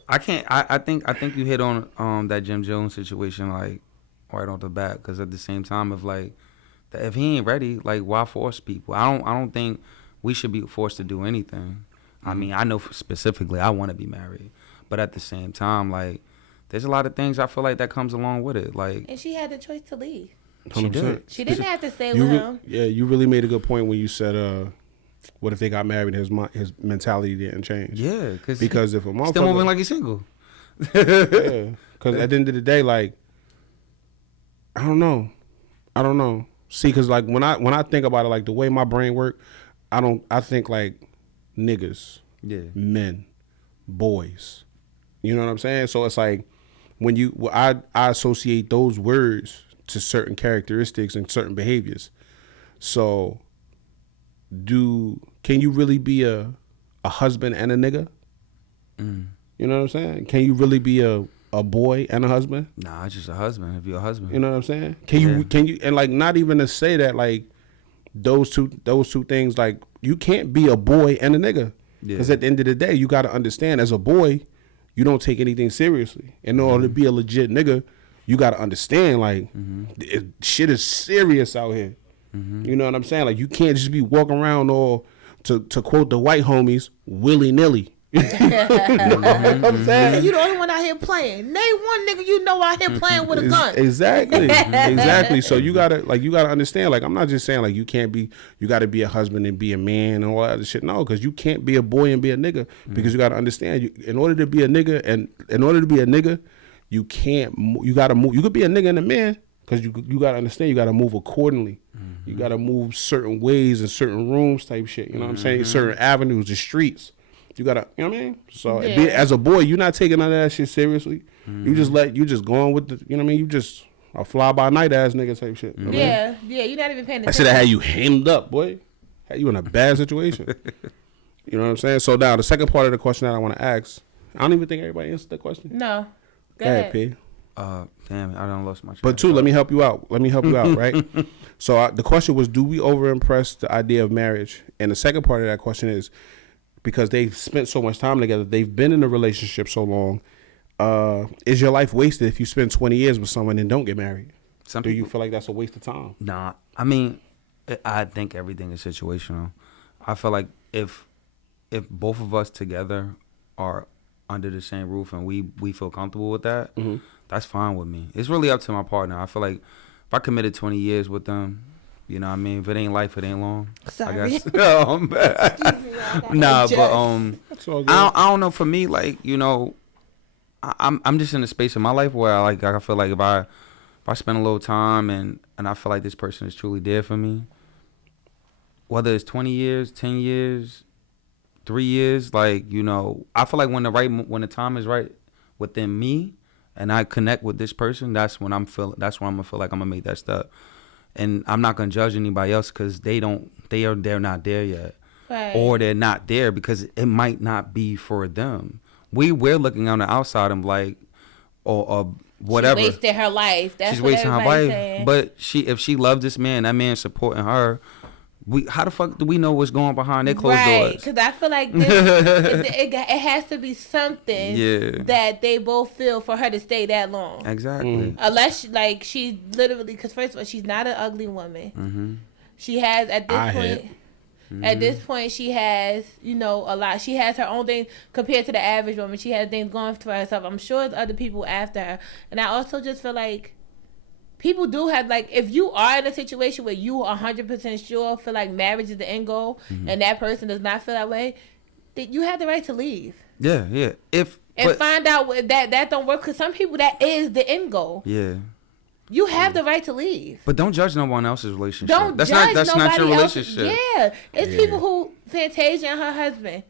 I can't. I think you hit on that Jim Jones situation like right off the bat, because at the same time if he ain't ready, like why force people? I don't think we should be forced to do anything. I mean, I know specifically I want to be married, but at the same time, like, there's a lot of things I feel like that comes along with it. Like, and she had the choice to leave. 100%. She did. She didn't have to stay with him. Yeah, you really made a good point when you said, what if they got married and his mentality didn't change? Yeah, because if a motherfucker still moving like he's single. Yeah, because at the end of the day, like, I don't know. See, because like when I think about it, like the way my brain works, I think like niggas, men, boys. You know what I'm saying? So it's like when I associate those words to certain characteristics and certain behaviors. So, can you really be a husband and a nigga? You know what I'm saying? Can you really be a boy and a husband? Nah, it's just a husband. If you're a husband, you know what I'm saying? Can you and like not even to say that like those two things, like you can't be a boy and a nigga, because at the end of the day you got to understand, as a boy you don't take anything seriously. In order to be a legit nigga, you got to understand like shit is serious out here. You know what I'm saying? Like you can't just be walking around all to quote the white homies, willy-nilly. You know what I'm saying? You the only one out here playing. Name one nigga you know out here playing with a gun. Exactly. So you gotta understand. Like I'm not just saying like you gotta be a husband and be a man and all that other shit. No, because you can't be a boy and be a nigga. Because you gotta understand. In order to be a nigga, you gotta move. You could be a nigga and a man, because you gotta understand. You gotta move accordingly. You gotta move certain ways in certain rooms type shit. You know what I'm saying? Certain avenues, the streets. You gotta, you know what I mean? So as a boy, you're not taking none of that shit seriously. You just going with the, you know what I mean? You just a fly by night ass nigga type shit. You know yeah, you're not even paying attention. I should have had you hemmed up, boy. Had you in a bad situation. You know what I'm saying? So now the second part of the question that I want to ask, I don't even think everybody answered the question. No. Go ahead, P. Damn, I done lost my train. But two, let me help you out. Right? So the question was, do we over impress the idea of marriage? And the second part of that question is, because they've spent so much time together, they've been in a relationship so long, is your life wasted if you spend 20 years with someone and don't get married? Do you feel like that's a waste of time? Nah, I mean, I think everything is situational. I feel like if both of us together are under the same roof and we feel comfortable with that, that's fine with me. It's really up to my partner. I feel like if I committed 20 years with them, you know what I mean? If it ain't life, it ain't long. Sorry. I guess. Nah, but I don't know. For me, like, you know, I'm just in a space in my life where I feel like if I spend a little time and I feel like this person is truly there for me, whether it's 20 years, 10 years, 3 years, like, you know, I feel like when the time is right within me and I connect with this person, that's when I'm gonna feel like I'm gonna make that step. And I'm not gonna judge anybody else because they're not there yet, right. Or they're not there because it might not be for them. We're looking on the outside of like, or whatever. She wasted her life. She's wasting her life. Saying. But if she loved this man, that man supporting her. How the fuck do we know what's going behind their closed doors? Because I feel like it has to be something that they both feel for her to stay that long. Exactly. Unless she literally, because first of all, she's not an ugly woman. She has at this point she has, you know, a lot. She has her own thing compared to the average woman. She has things going for herself. I'm sure there's other people after her, and I also just feel like people do have, like, if you are in a situation where you 100% sure feel like marriage is the end goal, and that person does not feel that way, then you have the right to leave. Yeah. Find out that don't work, because some people that is the end goal. Yeah. You have the right to leave. But don't judge no one else's relationship. That's not your relationship. Yeah. It's people who, Fantasia and her husband,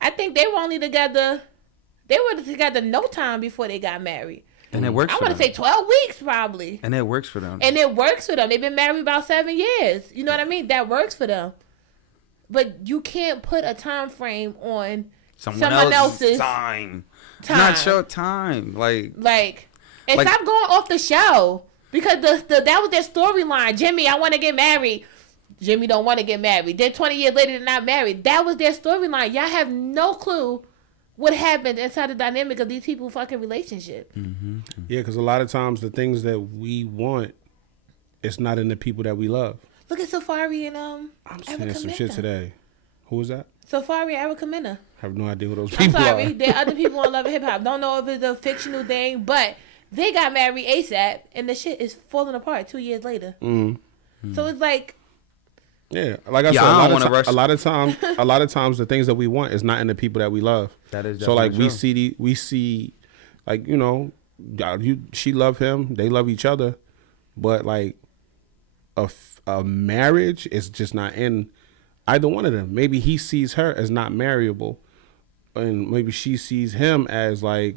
I think they were only together, no time before they got married. And it works for them. I want to say 12 weeks probably. And it works for them. They've been married about 7 years. You know what I mean? That works for them. But you can't put a time frame on someone else's time. It's not your time. Like stop going off the show. Because that was their storyline. Jimmy, I want to get married. Jimmy don't want to get married. Then 20 years later, they're not married. That was their storyline. Y'all have no clue what happened inside the dynamic of these people's fucking relationship. Yeah, because a lot of times the things that we want, it's not in the people that we love. Look at Safari and I'm saying some shit today. Who was that? Safari and Erica Mena. I have no idea who those people are. I'm sorry. There are other people on Love and Hip Hop. Don't know if it's a fictional thing, but they got married ASAP, and the shit is falling apart 2 years later. So it's like, yeah, like I said, a lot of times the things that we want is not in the people that we love. That is so like true. we see, like, you know, she love him, they love each other, but like a marriage is just not in either one of them. Maybe he sees her as not marriable, and maybe she sees him as like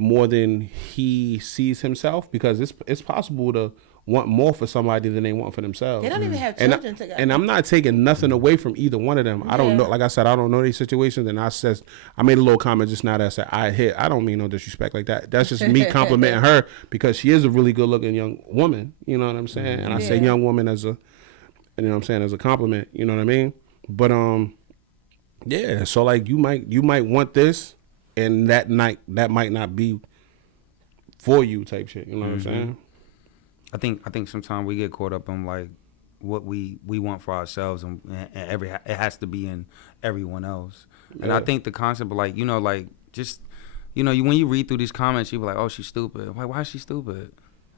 more than he sees himself, because it's possible to want more for somebody than they want for themselves. They don't even have children together. And I'm not taking nothing away from either one of them. I don't know. Like I said, I don't know these situations. And I made a little comment just now that said I don't mean no disrespect like that. That's just me complimenting her because she is a really good looking young woman. You know what I'm saying? And I say young woman as a, you know what I'm saying, as a compliment. You know what I mean? But yeah. So like you might want this, and that might not be for you type shit. You know what I'm saying? I think sometimes we get caught up in like what we want for ourselves, and it has to be in everyone else. And I think the concept of like, you know, like just, you know, when you read through these comments, you be like, oh, she's stupid. Like, why is she stupid?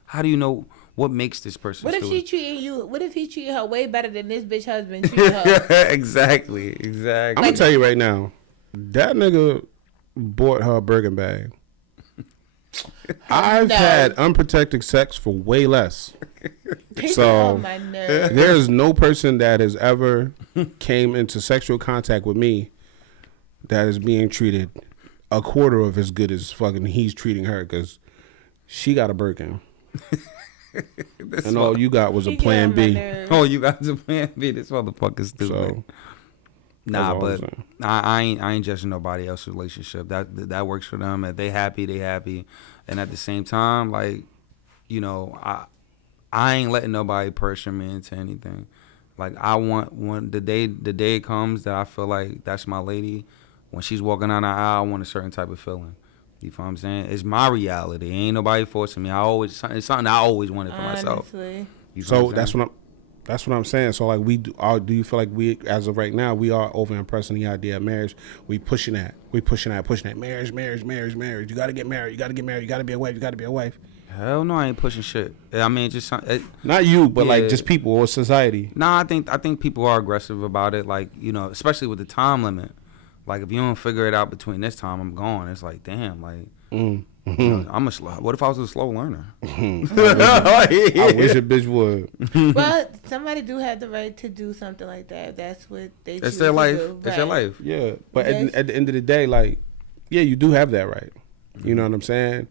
How do you know what makes this person What if stupid? she treating you? What if he treated her way better than this bitch husband treated her? Exactly. I'm gonna tell you right now, that nigga bought her a Birkin bag. I've had unprotected sex for way less. So there's no person that has ever came into sexual contact with me that is being treated a quarter of as good as fucking he's treating her, because she got a Birkin. And all you got was a plan B. Oh, you got a plan B. This motherfucker's stupid. So, nah, but I ain't judging nobody else's relationship. That works for them. If they happy, they happy. And at the same time, like, you know, I ain't letting nobody pressure me into anything. Like, I want, when the day comes that I feel like that's my lady, when she's walking down the aisle, I want a certain type of feeling. You feel what I'm saying? It's my reality. Ain't nobody forcing me. It's something I always wanted for myself. So that's what I'm saying. So like do you feel like we, as of right now, we are over impressing the idea of marriage? We pushing that. Marriage. You gotta get married. You gotta be a wife. You gotta be a wife. Hell no, I ain't pushing shit. I mean, just not you, but like just people or society. Nah, I think people are aggressive about it. Like, you know, especially with the time limit. Like, if you don't figure it out between this time, I'm gone. It's like, damn, like, you know, what if I was a slow learner? I wish a bitch would. Well, somebody do have the right to do something like that. That's what they choose. It's their life. To do. It's their life. Yeah, but at the end of the day, like, yeah, you do have that right. You know what I'm saying?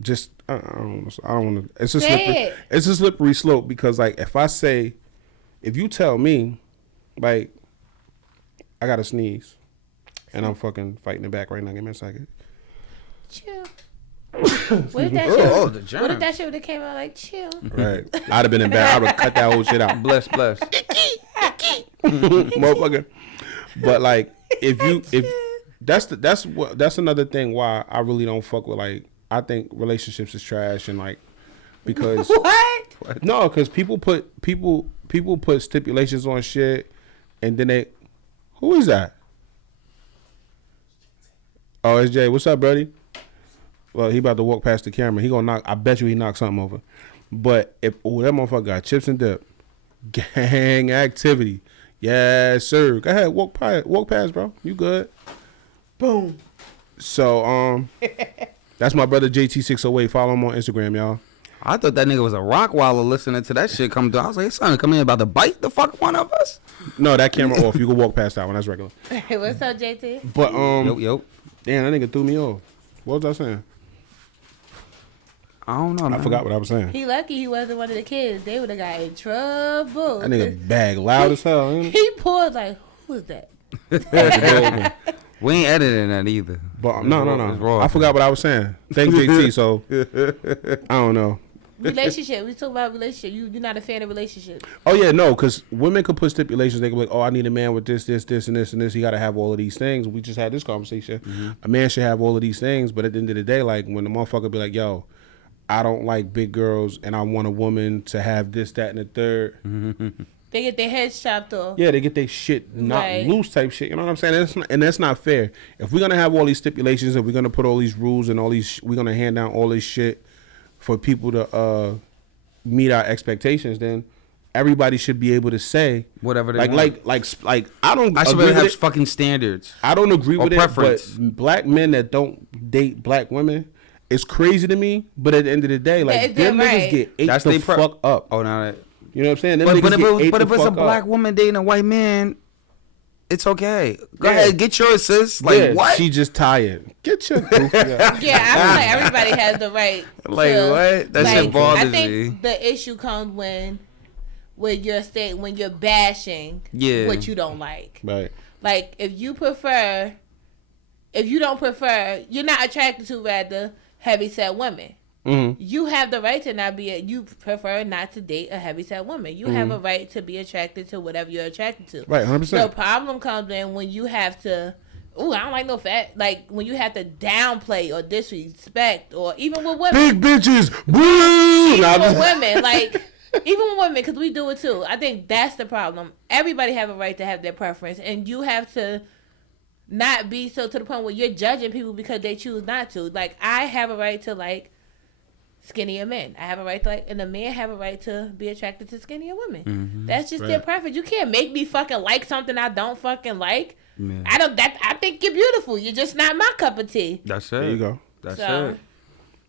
Just I don't want to. It's a slippery slope, because like if you tell me, like, I gotta sneeze, and I'm fucking fighting it back right now. Give me a second. Chill. What if that shit would have came out like chill? Right. I'd have been in bed. I would have cut that whole shit out. Bless. Motherfucker. But like, if that's another thing why I really don't fuck with, like, I think relationships is trash, and like, because what? No, because people put stipulations on shit, and then who is that? Oh, it's Jay. What's up, buddy? Well, he about to walk past the camera. He gonna knock. I bet you he knocked something over. But if that motherfucker got chips and dip, gang activity, yes sir. Go ahead, walk past, bro. You good? Boom. So that's my brother JT608. Follow him on Instagram, y'all. I thought that nigga was a Rockwaller listening to that shit come through. I was like, son, come in about to bite the fuck one of us. No, that camera off. You can walk past that one. That's regular. Hey, what's up, JT? But Yo. Damn, that nigga threw me off. What was I saying? I don't know. I forgot what I was saying. He lucky he wasn't one of the kids. They would have got in trouble. That nigga bag loud as hell. He pulled like, who is that? We ain't editing that either. But no. I forgot what I was saying. Thanks, JT. So I don't know. Relationship. We talk about relationship. You're not a fan of relationships. Oh yeah, no, because women could put stipulations. They could be like, oh, I need a man with this, and this, and this. He got to have all of these things. We just had this conversation. Mm-hmm. A man should have all of these things, but at the end of the day, like, when the motherfucker be like, yo, I don't like big girls, and I want a woman to have this, that, and the third. Mm-hmm. They get their heads chopped off. Yeah, they get their shit knocked loose type shit. You know what I'm saying? That's not fair. If we're gonna have all these stipulations, and we're gonna put all these rules and we're gonna hand down all this shit for people to meet our expectations, then everybody should be able to say whatever they want. Like I don't. I should have fucking standards. I don't agree with preference. It, but black men that don't date black women, it's crazy to me. But at the end of the day, like, them niggas get ate the fuck up. Oh, no. You know what I'm saying? But if it's a black woman dating a white man, It's okay. Go ahead, get your assist. Like what? She just tired. Get your goofy up. Yeah, I feel like everybody has the right. Like to, what? That shit bothers I think me. the issue comes when you're bashing what you don't like. Right. Like if you don't prefer, you're not attracted to rather heavyset women. Mm-hmm. You have the right to not be. You prefer not to date a heavyset woman. You have a right to be attracted to whatever you're attracted to. Right, 100%. The problem comes in when you have to. Ooh, I don't like no fat. Like when you have to downplay or disrespect, or even with women. Big bitches. Woo! Even with women, like even with women, because we do it too. I think that's the problem. Everybody have a right to have their preference, and you have to not be so to the point where you're judging people because they choose not to. Like I have a right to like skinnier men. I have a right to like, and the men have a right to be attracted to skinnier women. Mm-hmm. That's just their preference. You can't make me fucking like something I don't fucking like. Yeah. I think you're beautiful. You're just not my cup of tea. That's it. There you go. That's it.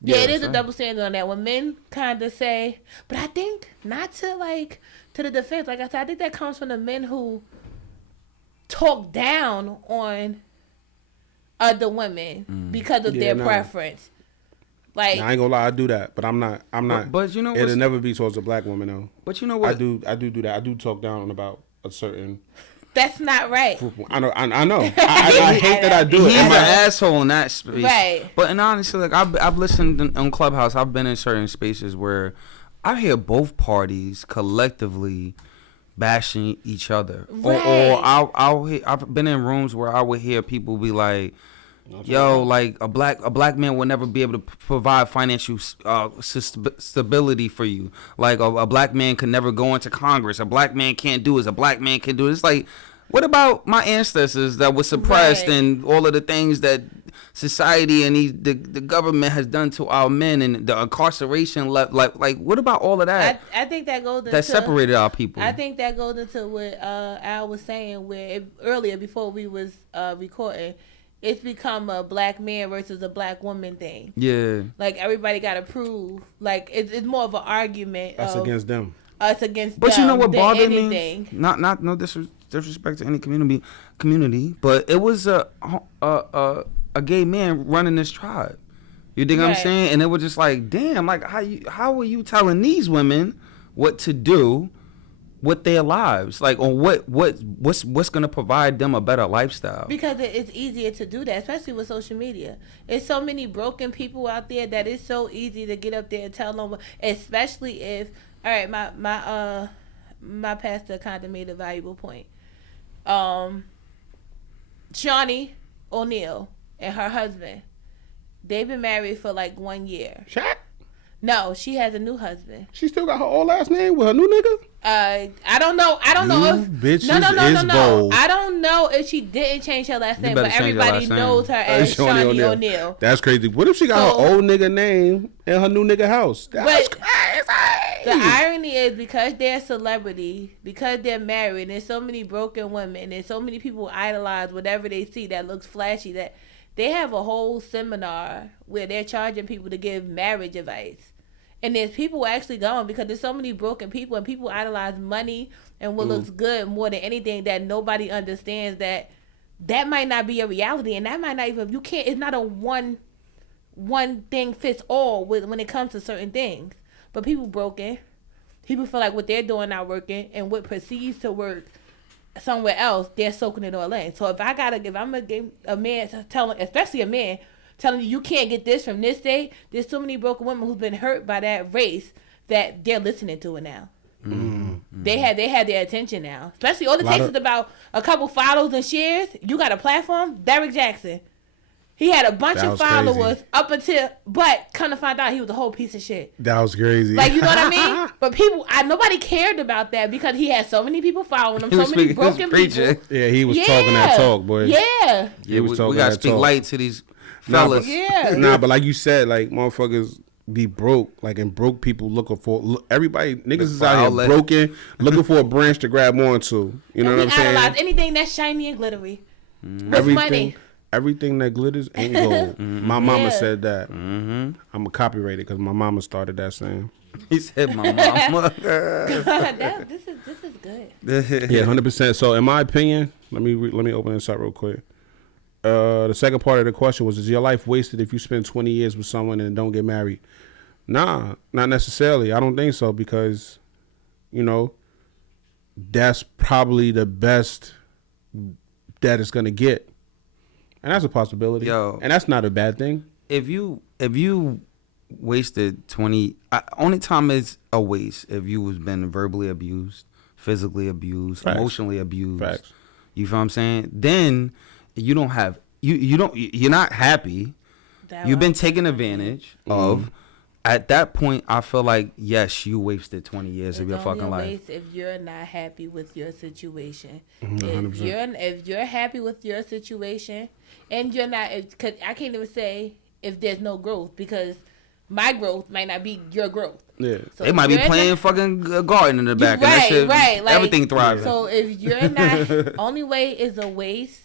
Yeah, it is a double standard on that. When men kind of say, but I think not to like to the defense. Like I said, I think that comes from the men who talk down on other women because of their preference. Like I ain't gonna lie, I do that, but I'm not. But you know, it'll never be towards a black woman though. But you know what? I do that. I do talk down about a certain. That's not right. I know. I hate that I do it. He's an asshole in that space. Right. But and honestly, like I've listened on Clubhouse. I've been in certain spaces where I hear both parties collectively bashing each other. Right. Or I've been in rooms where I would hear people be like, yo, like a black man will never be able to provide financial stability for you. Like a black man can never go into Congress. A black man can't do this. A black man can do it. It's like, what about my ancestors that were suppressed and all of the things that society and the government has done to our men and the incarceration left? Like what about all of that? I think that goes into that separated our people. I think that goes into what Al was saying earlier before we was recording. It's become a black man versus a black woman thing. Yeah. Like everybody got to prove. Like it's more of an argument. Us against them. Us against but them. But you know what bothered anything. me? Not no disrespect to any community, but it was a gay man running this tribe. You dig what I'm saying? And it was just like, damn, like how are you telling these women what to do with their lives, like on what's gonna provide them a better lifestyle? Because it's easier to do that, especially with social media. There's so many broken people out there that it's so easy to get up there and tell them. Especially if, all right, my pastor kind of made a valuable point. Shawnee O'Neal and her husband, they've been married for like 1 year. Shaq? No, she has a new husband. She still got her old last name with her new nigga? I don't know if bitches no. bold. I don't know if she didn't change her last name, but everybody knows her as Shawnee O'Neal. That's crazy. What if she got her old nigga name in her new nigga house? That's crazy. The irony is because they're celebrity, because they're married, and there's so many broken women, and so many people idolize whatever they see that looks flashy, that they have a whole seminar where they're charging people to give marriage advice. And there's people actually going because there's so many broken people, and people idolize money and what looks good more than anything, that nobody understands that might not be a reality, and that might not even, you can't, it's not a one thing fits all when it comes to certain things. But people broken. People feel like what they're doing not working, and what perceives to work somewhere else, they're soaking it all in. So if I'm a man telling, especially a man, telling you can't get this from this day, there's so many broken women who've been hurt by that race that they're listening to it now. Mm-hmm. They had their attention now. Especially all it takes is about a couple follows and shares. You got a platform. Derrick Jackson, he had a bunch of followers up until, but come to find out he was a whole piece of shit. That was crazy. Like, you know what I mean? But nobody cared about that because he had so many people following him, so many broken people. Yeah, he was talking that talk, boy. Yeah. He was talking we gotta speak light to these fellas. But like you said, like motherfuckers be broke, like, and broke people looking for everybody. Niggas is out here broken, looking for a branch to grab onto. You know what I'm saying? Idolize anything that's shiny and glittery. With money. Everything that glitters ain't gold. My mama said that. I'm gonna copyright it because my mama started that saying. He said, "My mama." This is good. Yeah, 100%. So, in my opinion, let me open this up real quick. The second part of the question was: is your life wasted if you spend 20 years with someone and don't get married? Nah, not necessarily. I don't think so because, that's probably the best that it's gonna get, and that's a possibility. Yo, and that's not a bad thing. If you wasted 20, only time is a waste if you was been verbally abused, physically abused, Facts. emotionally abused. Facts. You feel what I'm saying? Then you don't have you're not happy. You've been taken advantage of. At that point, I feel like yes, you wasted 20 years of your fucking life. If you're not happy with your situation, 100%. if you're happy with your situation, and you're not, cause I can't even say if there's no growth because my growth might not be your growth. Yeah, So they might be playing fucking garden in the back, and that shit, like, everything thriving. So if you're not, only way is a waste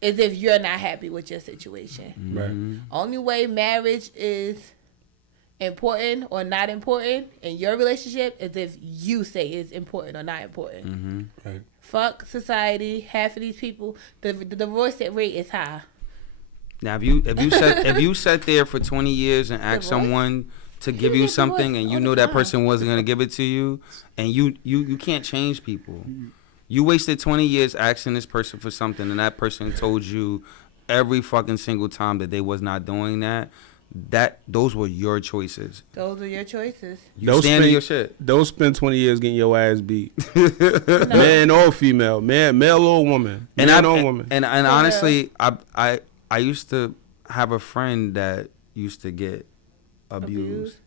is if you're not happy with your situation. right. Only way marriage is important or not important in your relationship is if you say it's important or not important. Right. Fuck society. Half of these people, the divorce rate is high. Now, if you sat there for 20 years and asked someone to give you something and you knew that person wasn't gonna give it to you, and you can't change people. You wasted 20 years asking this person for something, and that person told you every fucking single time that they was not doing that. Those were your choices. Those are your choices. You stand in your shit. Don't spend 20 years getting your ass beat. Man or female, male or woman, man or woman. And honestly, I used to have a friend that used to get abused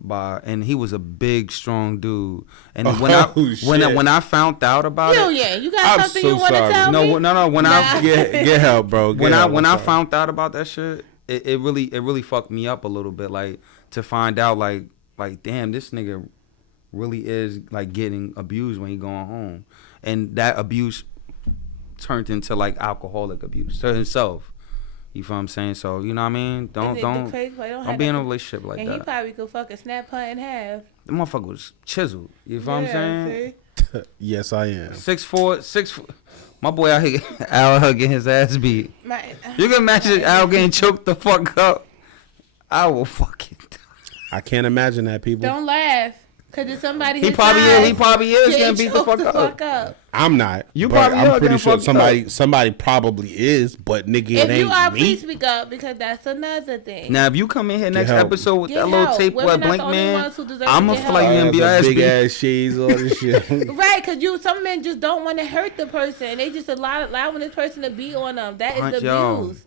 by, and he was a big, strong dude. And when I found out about it, yeah, you got I'm something so you want to sorry. tell me? No. When I get help, bro. when I found out about that shit, it really fucked me up a little bit. Like to find out like damn, this nigga really is like getting abused when he going home, and that abuse turned into like alcoholic abuse to himself. You feel what I'm saying? So you know what I mean? Don't be in a relationship like and that. And he probably could fucking snap her in half. The motherfucker was chiseled. You feel what I'm saying? Yes, I am. 6'4". My boy out here, Al getting his ass beat. You can imagine Al getting choked the fuck up. I will fucking die. I can't imagine that, people. Don't laugh. Cause if somebody he probably is getting beat the fuck up. I'm not. You but probably I'm pretty sure up. somebody probably is, but nigga, it ain't me. If you are, please speak up because that's another thing. Now, if you come in here next episode with that little tape with Blink Man, I'm gonna feel like you gonna be ass big beat. ass shades, all this shit. Right, cause some men just don't want to hurt the person. They just allowing this person to be on them. That is abuse.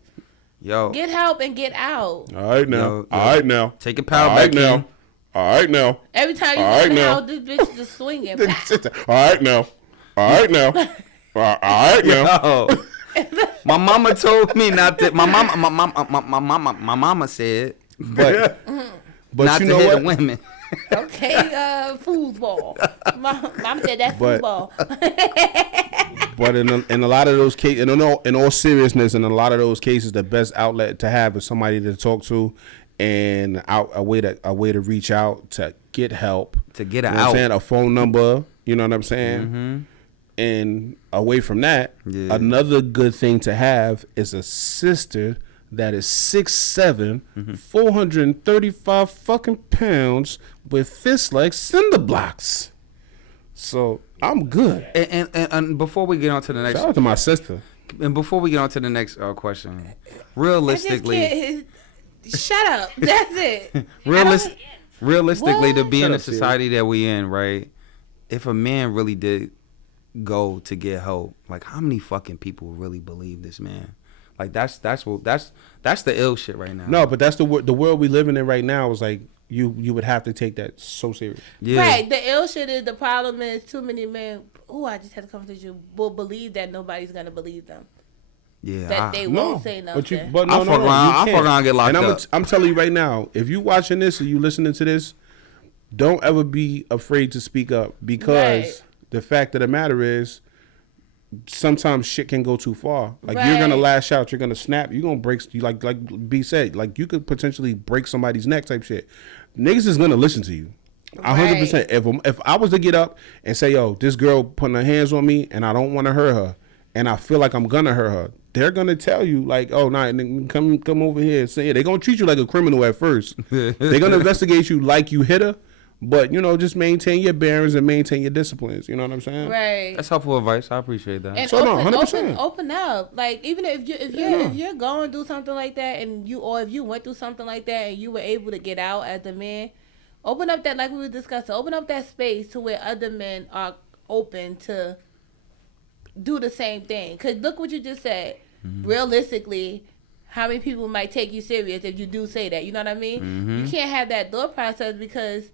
Yo, get help and get out. All right now. All right now. Take your power back now. All right now. Every time you go in the house, this bitch just swinging. All right now. All right now. All right now. My mama told me not to. My mama said, but not you to know hit what? women. Okay, foosball. Mom said that's foosball. But in a lot of those cases, in all seriousness, in a lot of those cases, the best outlet to have is somebody to talk to, and a way to reach out to get help, to get out. What I'm saying? A phone number. You know what I'm saying? Mm-hmm. And away from that, another good thing to have is a sister that is 6'7", 435 fucking pounds with fists like cinder blocks. So I'm good. And before we get on to the next, shout out to my sister. And before we get on to the next question, realistically, shut up. That's it. Realistically, to be in the society that we in, right? If a man really did go to get help, like how many fucking people really believe this man? Like that's the ill shit right now. No, but that's the world we living in right now. Is like you would have to take that so serious. Yeah. Right. The ill shit is the problem is too many men. Oh, I just had a conversation. Will believe that nobody's gonna believe them. Yeah, that they won't say nothing. I fuck around, get locked up. And I'm telling you right now, if you watching this or you listening to this, don't ever be afraid to speak up because the fact of the matter is, sometimes shit can go too far. Like you're gonna lash out, you're gonna snap, you're gonna break. You like B said, like you could potentially break somebody's neck type shit. Niggas is gonna listen to you. 100%. If I was to get up and say, yo, this girl putting her hands on me and I don't want to hurt her and I feel like I'm gonna hurt her, they're gonna tell you like, oh, nah, come over here. Say they're gonna treat you like a criminal at first. They're gonna investigate you like you hit her, but just maintain your bearings and maintain your disciplines. You know what I'm saying? Right. That's helpful advice. I appreciate that. And so open, no, 100%. Open up. Like even if you're going through something like that, and if you went through something like that and you were able to get out as a man, open up that, like we were discussing. Open up that space to where other men are open to do the same thing. Because look what you just said. Mm-hmm. Realistically, how many people might take you serious if you do say that? You know what I mean? Mm-hmm. You can't have that thought process because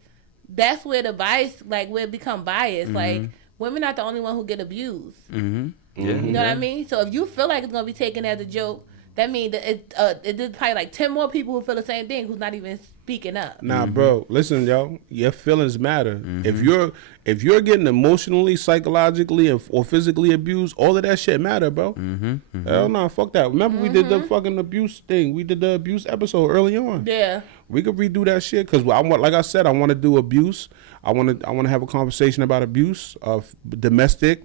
that's where the bias, like where it become biased. Mm-hmm. Like women not the only one who get abused. Mm-hmm. Yeah. You know what I mean? So if you feel like it's gonna be taken as a joke, that means that it's probably like 10 more people who feel the same thing who's not even speaking up. Nah, bro. Listen, yo. Your feelings matter. Mm-hmm. If you're getting emotionally, psychologically, or physically abused, all of that shit matter, bro. Mm-hmm. Mm-hmm. Hell nah, fuck that. Remember we did the fucking abuse thing. We did the abuse episode early on. Yeah. We could redo that shit because like I said, I want to do abuse. I want to have a conversation about abuse of domestic.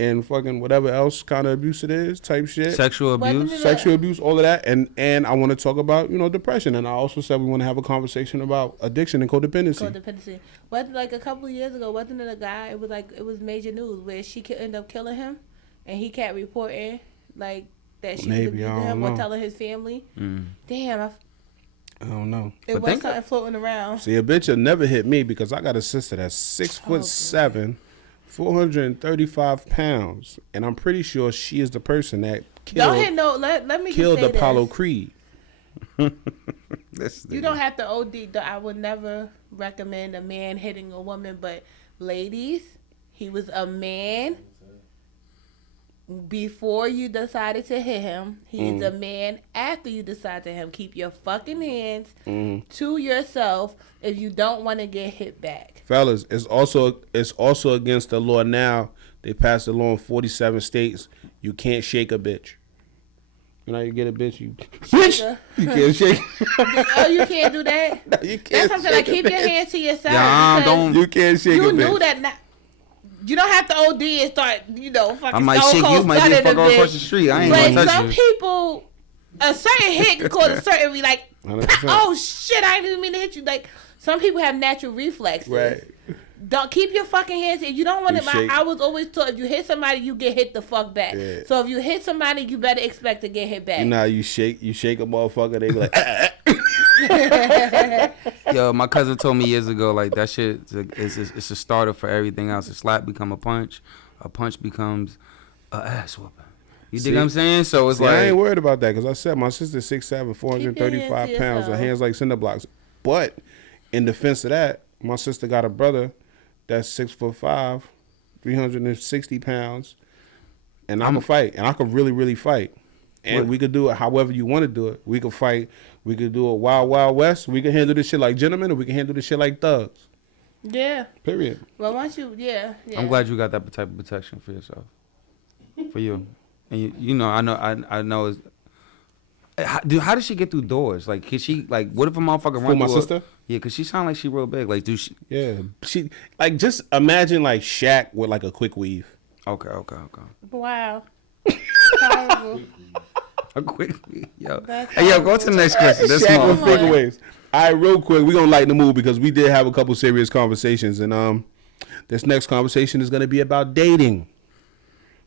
And fucking whatever else kind of abuse it is, type shit. Sexual abuse, all of that. And I want to talk about, depression. And I also said we want to have a conversation about addiction and codependency. Wasn't like a couple of years ago, wasn't it a guy, it was major news where she could end up killing him and he kept reporting like that she was abusing him or telling his family. Damn, I don't know. It was something floating around. See, a bitch will never hit me because I got a sister that's 6'7", 435 pounds, and I'm pretty sure she is the person that killed. Let me killed just say Apollo this. Creed. You don't have to OD. I would never recommend a man hitting a woman, but ladies, he was a man before you decided to hit him. He's a man after you decide to hit him. Keep your fucking hands to yourself if you don't want to get hit back. Fellas, it's also against the law now. They passed the law in 47 states. You can't shake a bitch. You get a bitch, you can't shake. Oh, you can't do that? No, you can't. That's something like keep your hands to yourself. You can't shake a bitch. You knew that. You don't have to OD and start, fucking I might shake you, might get fucked across the street. I ain't gonna touch you. But some people, a certain hit can cause a certain, be like, oh shit, I didn't mean to hit you. Like, some people have natural reflexes. Right. Don't keep your fucking hands. If you don't want to, I was always taught if you hit somebody, you get hit the fuck back. Yeah. So if you hit somebody, you better expect to get hit back. You shake a motherfucker, they be like, Yo, my cousin told me years ago, like that shit it's a starter for everything else. A slap become a punch becomes a ass whooping. You dig what I'm saying? So it's like I ain't worried about that because I said my sister's 6'7", 435 pounds, her hands like cinder blocks. But in defense of that, my sister got a brother that's 6'5", 360 pounds, and I'm a fight, and I could really, really fight. And we could do it however you want to do it. We could fight. We could do it Wild Wild West. We can handle this shit like gentlemen, or we can handle this shit like thugs. Yeah. Period. Well, once you, I'm glad you got that type of protection for yourself, for you, and I know. How does she get through doors? Like, can she what if a motherfucker run my sister? Yeah, cause she sound like she real big. Like, she? Yeah, she just imagine like Shaq with like a quick weave. Okay. Wow. Horrible. A quick weave, yo. Hey, yo, go to the next question. Shaq with quick waves. All right, real quick, we gonna lighten the mood because we did have a couple serious conversations, and this next conversation is gonna be about dating.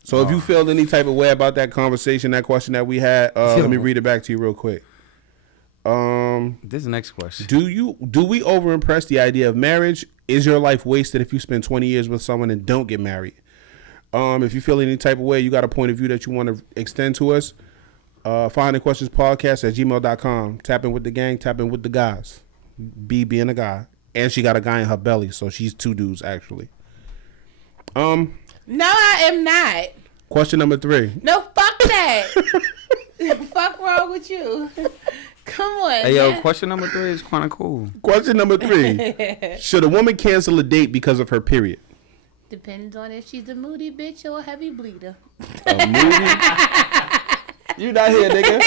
So if you feel any type of way about that conversation, that question that we had, let me read it back to you real quick. This next question. Do we overimpress the idea of marriage? Is your life wasted if you spend 20 years with someone and don't get married? If you feel any type of way, you got a point of view that you want to extend to us, find the questions podcast at gmail.com. Tap in with the gang, tap in with the guys. B being a guy. And she got a guy in her belly, so she's two dudes actually. No, I am not. Question number 3. No, fuck that. Fuck wrong with you? Come on. Hey, yo, question number 3 is kind of cool. Question number 3. Should a woman cancel a date because of her period? Depends on if she's a moody bitch or a heavy bleeder. A moody? You not here, nigga.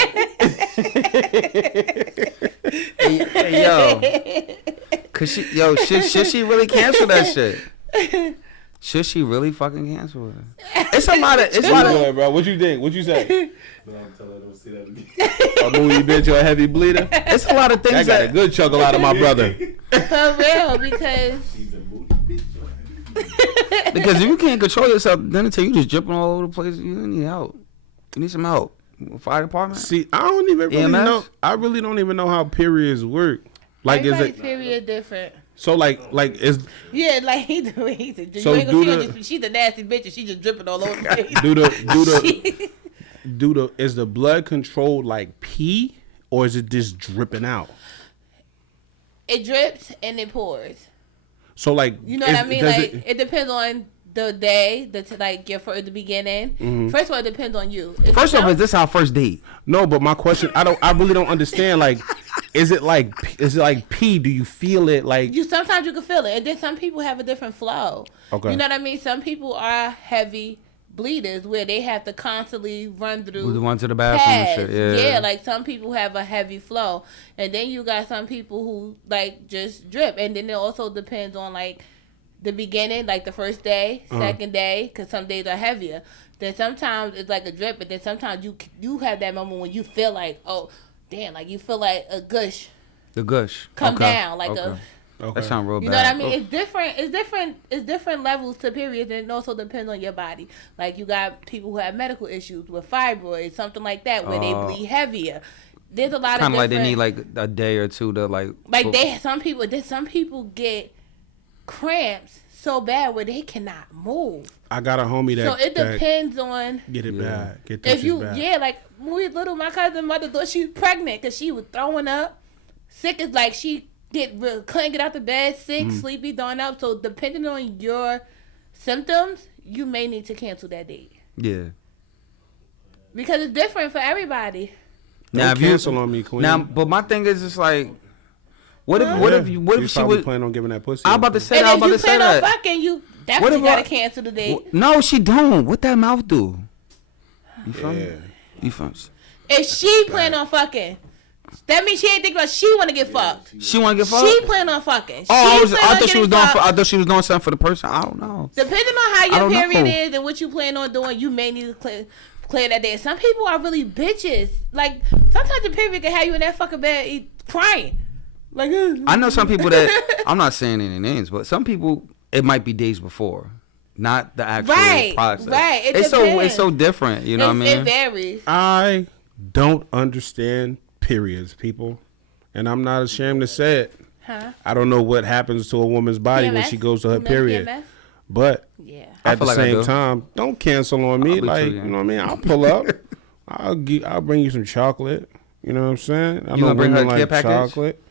Hey, yo. Cause should she really cancel that shit? Should she really fucking cancel it? It's a lot of. It's a lot of. Bro, what you think? What you say? No, I'm telling her don't say that again. A movie bitch or a heavy bleeder? It's a lot of things I got a good chuckle out of my brother. For real, because She's a movie bitch or a heavy bleeder. because if you can't control yourself, then until you just dripping all over the place, you need help. You need some help. Fire department. See, I don't even really EMS? know. I really don't even know how periods work. Like, is everybody's it period different. so? Like is Yeah, like he do. He's a, So you ain't gonna do see her the- just, she's a nasty bitch and she just dripping all over the place. do the is the blood controlled like pee or is it just dripping out? It drips and it pours. So like You know what I mean? Like it, it depends on the day, like your for the beginning. Mm-hmm. First of all, it depends on you. If First you off, know- is this our first date? no, but my question, I really don't understand. Like, is it like pee? Do you feel it? Like you sometimes you can feel it, and then some people have a different flow. Okay. You know what I mean? Some people are heavy bleeders where they have to constantly run through The one to the bathroom and pads. shit. Yeah. Like some people have a heavy flow, and then you got some people who like just drip, and then it also depends on like the beginning, like the first day, second day, because some days are heavier. Then sometimes it's like a drip, but then sometimes you have that moment when you feel like, oh damn, like you feel like a gush The gush. come Okay. down, like Okay. a. okay. That sound real You bad. know what I mean? It's different. It's different levels to periods, and it also depends on your body. Like you got people who have medical issues with fibroids, something like that, where they bleed heavier. There's a lot of Kind of like they different- need like a day or two to like. some people get cramps so bad where they cannot move. I got a homie that So it that depends on get it Yeah. bad. Get if touches you bad. like when we was little. My cousin mother thought she was pregnant because she was throwing up, sick as like she couldn't get out the bed, sick, sleepy, throwing up. So depending on your symptoms, you may need to cancel that date Yeah. because it's different for everybody. Don't if you- cancel on me, Queen. Now, but my thing is just like, what if You she probably was? plan on giving that pussy? I'm about to say And that. I'm if about you to say plan on that. fucking, you definitely if gotta I- cancel the date. No, she don't. What that mouth do? You feel me? Yeah. You feel me? If she plan on fucking, that means she ain't thinking about she want to get fucked. She want to get fucked? She plan on fucking. Oh, She plan I on thought she was getting doing. fucked. I thought she was doing something for the person. I don't know. Depending on how I your don't period know. is and what you plan on doing, you may need to clear that day. Some people are really bitches. Like sometimes your period can have you in that fucking bed crying. Like I know some people that I'm not saying any names, but some people it might be days before, not the actual process. Right. It It's depends. so different. You know what I It mean? varies. I don't understand periods, people, and I'm not ashamed to say it. Huh? I don't know what happens to a woman's body when PMS? she goes to her You know period, PMS? but Yeah. I at the feel like I same do. time, don't cancel on me. I'll be Like too, yeah. you know what I mean? I'll pull up. I'll bring you some chocolate. You know what I'm saying? I You know gonna bring her a women care like package? chocolate.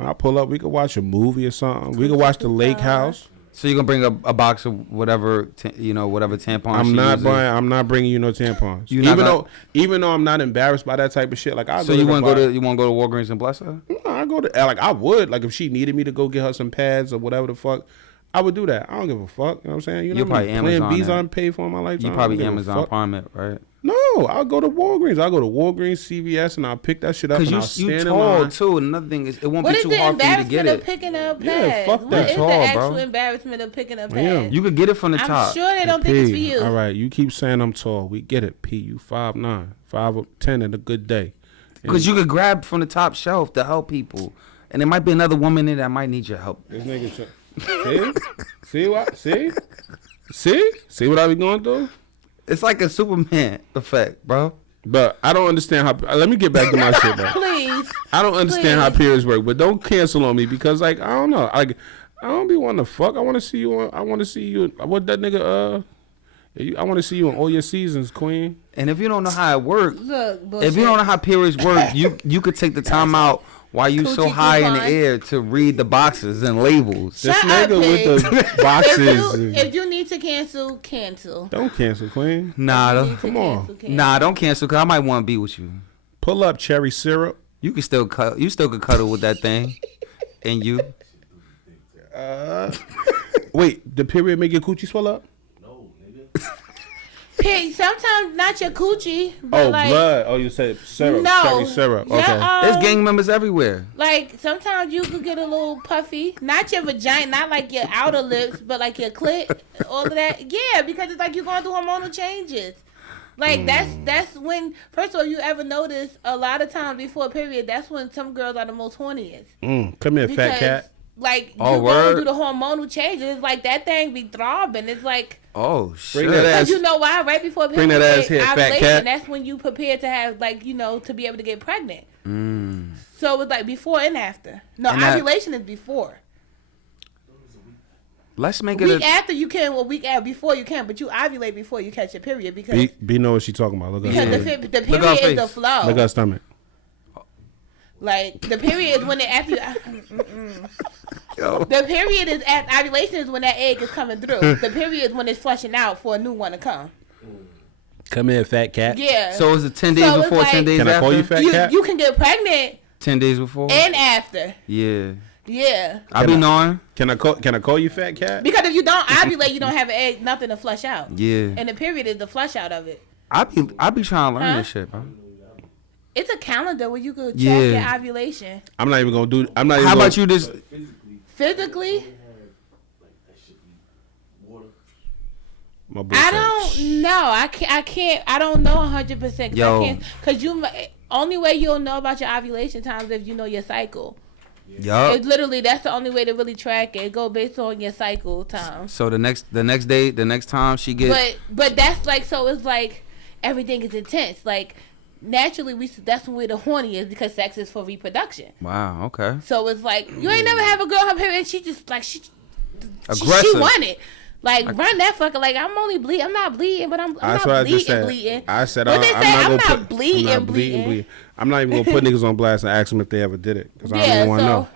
I'll pull up. We could watch a movie or something. We could watch The Lake House. So you're gonna bring a box of whatever whatever tampons. I'm she not uses? buying. I'm not bringing you no tampons. You not Even though I'm not embarrassed by that type of shit. Like I. So you want to you want to go to Walgreens and bless her? No, I go to like I would like if she needed me to go get her some pads or whatever the fuck, I would do that. I don't give a fuck. You know what I'm saying? You know You're how many probably Plan Amazon Bs that. I'm paid for in my lifetime. You I probably don't give a Amazon fuck. Prime it, right? No, I'll go to Walgreens. I'll go to Walgreens, CVS, and I'll pick that shit up and I'll Because you stand in tall line. too. Another thing is it won't What be is too the hard for you to get embarrassment of it. picking up Yeah, pads? fuck What that. is Tall, the bro. actual embarrassment of picking up I am. pads? You could get it from the I'm top. sure they don't think it's for P, you. all right, you keep saying I'm tall. We get it, P. You 5'9", 5'10" in a good day. Because you could grab from the top shelf to help people, and there might be another woman in there that might need your help. This nigga, see what? See what I be going through? It's like a Superman effect, bro. But I don't understand how. Let me get back to my shit, bro. Please. I don't understand how Please. periods work, but don't cancel on me because, like, I don't know. Like, I don't be wanting to fuck. I want to see you. I want to see you. What that nigga? I want to see you in all your seasons, Queen. And if you don't know how it works, Look, bullshit. if you don't know how periods work, you could take the time out while you so Coochie high in the coupons. air to read the boxes and labels. This Shut nigga up, with Pig. the boxes. If you need to cancel, cancel. Don't cancel, Queen. Nah, You don't, need to Come on. cancel, cancel. nah, don't cancel because I might want to be with you. Pull up cherry syrup. You can still you still could cuddle with that thing, and you. Wait, the period make your coochie swell up? No, nigga. Sometimes not your coochie, but Oh, like blood. Oh, you said syrup. No. Cherry syrup. Okay. Yeah, There's gang members everywhere. like sometimes you could get a little puffy, not your vagina, not like your outer lips, but like your clit, all of that. Yeah, because it's like you're going through hormonal changes. Like that's when, first of all, you ever notice a lot of times before a period, that's when some girls are the most horniest. Come here, fat Because, cat. like you Oh, going word? through the hormonal changes, it's like that thing be throbbing. It's like. Oh shit. Bring that ass. Because you know why? Right before Bring that ass here, fat ovulation, cat. that's when you prepare to have, like, you know, to be able to get pregnant. So it's like before and after. No, And that- ovulation is before. Let's make it Week a after you can, well, week after before you can, but you ovulate before you catch your period because B know what she talking about. Look at her because stomach. the Look at her period is the face. flow. Look at her stomach. Like the period is when it after you. Yo. The period is at ovulation is when that egg is coming through. The period is when it's flushing out for a new one to come. Come here, fat cat. Yeah. So is it 10 days So it's before, 10 like- days Can I after? call you fat cat? you can get pregnant 10 days before? and after. Yeah. Yeah. I be knowing. Can I call you fat cat? Because if you don't ovulate, you don't have an egg, nothing to flush out. Yeah. And the period is the flush out of it. I be trying to learn Huh? this shit, bro. It's a calendar where you could check Yeah. your ovulation. I'm not even gonna do. I'm not even. How gonna, about you just Physically, Like that should be water. My boy I said, don't know. I can't. I don't know 100%. Yo. I can't. Because only way you'll know about your ovulation times if you know your cycle. yup. It's literally, that's the only way to really track it. Go based on your cycle time. So the next time she gets But that's like, so it's like everything is intense. Like naturally that's when we're the horniest because sex is for reproduction. wow, okay. So it's like you ain't never have a girl her period and she just like she Aggressive. want it. Like run that fucker. Like I'm only bleeding. I'm not bleeding, but I'm That's not what I bleeding. just said. Bleeding. I said What they say, I'm gonna not bleeding. I'm not even gonna put niggas on blast and ask them if they ever did it because I don't Yeah, even want to so- know.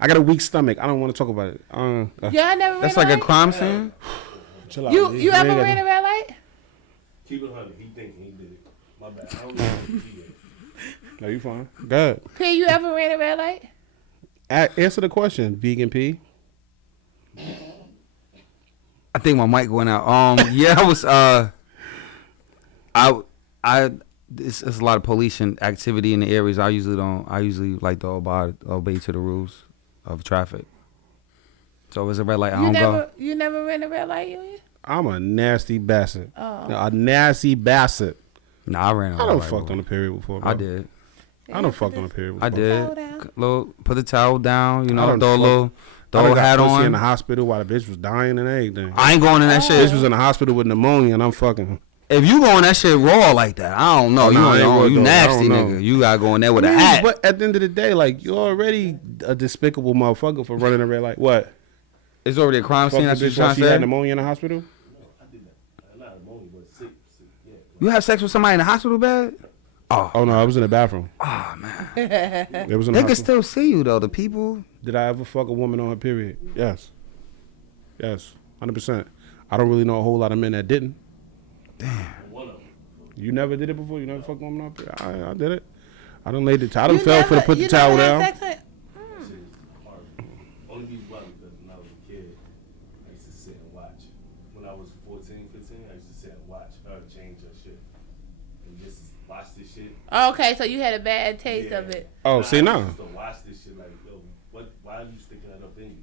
I got a weak stomach. I don't want to talk about it. Yeah, I never. That's ran like a light? crime scene? Chill out. You ain't ever gotta- ran a red light? Keep it 100. He thinking he did it. My bad. I don't know if he did it. No, you fine. Good. P, you ever ran a red light? Answer the question, vegan P. I think my mic went out. Yeah, I was it's a lot of police activity in the areas. I usually like to obey to the rules of traffic. So if it's a red light, I don't go. You never ran a red light, Union? I'm a nasty bastard. Oh. A nasty bastard. Nah, I ran a I red don't light fucked before. on the period before, bro. I did. I don't fucked on the period before. I did. towel down. Put the towel down, you I know, done throw a little I hat got pussy in the on. hospital while the bitch was dying and everything. I ain't going in that Bitch shit. was in the hospital with pneumonia and I'm fucking. If you go in that shit raw like that, I don't know. Oh, You nah, I ain't don't know. raw, You though. I nasty don't nigga. know. You gotta go in there with I a mean, hat. But at the end of the day, like, you're already a despicable motherfucker for running a red light. What? It's already a crime Fuck scene. the That's what bitch you're while trying she to had say. pneumonia in the hospital? I did that. Not pneumonia, but sick. Yeah. You have sex with somebody in the hospital bed? Oh, no, I was in the bathroom. Oh man. It was in the They can hospital. still see you though. The people. Did I ever fuck a woman on her period? Yes. Yes. 100%. I don't really know a whole lot of men that didn't. One of them. You never did it before? You never fucked a woman on her period? I did it. I done laid the towel. I done You fell for the never- put the you towel never had down. sex with- That shit is hard. Only reason why because when I was a kid, I used to sit and watch. When I was 14, 15, I used to sit and watch her change her shit. And just watch this shit. Oh, okay, so you had a bad taste of it. Oh, see, now. I used to watch this shit like, yo, why are you sticking that up in you?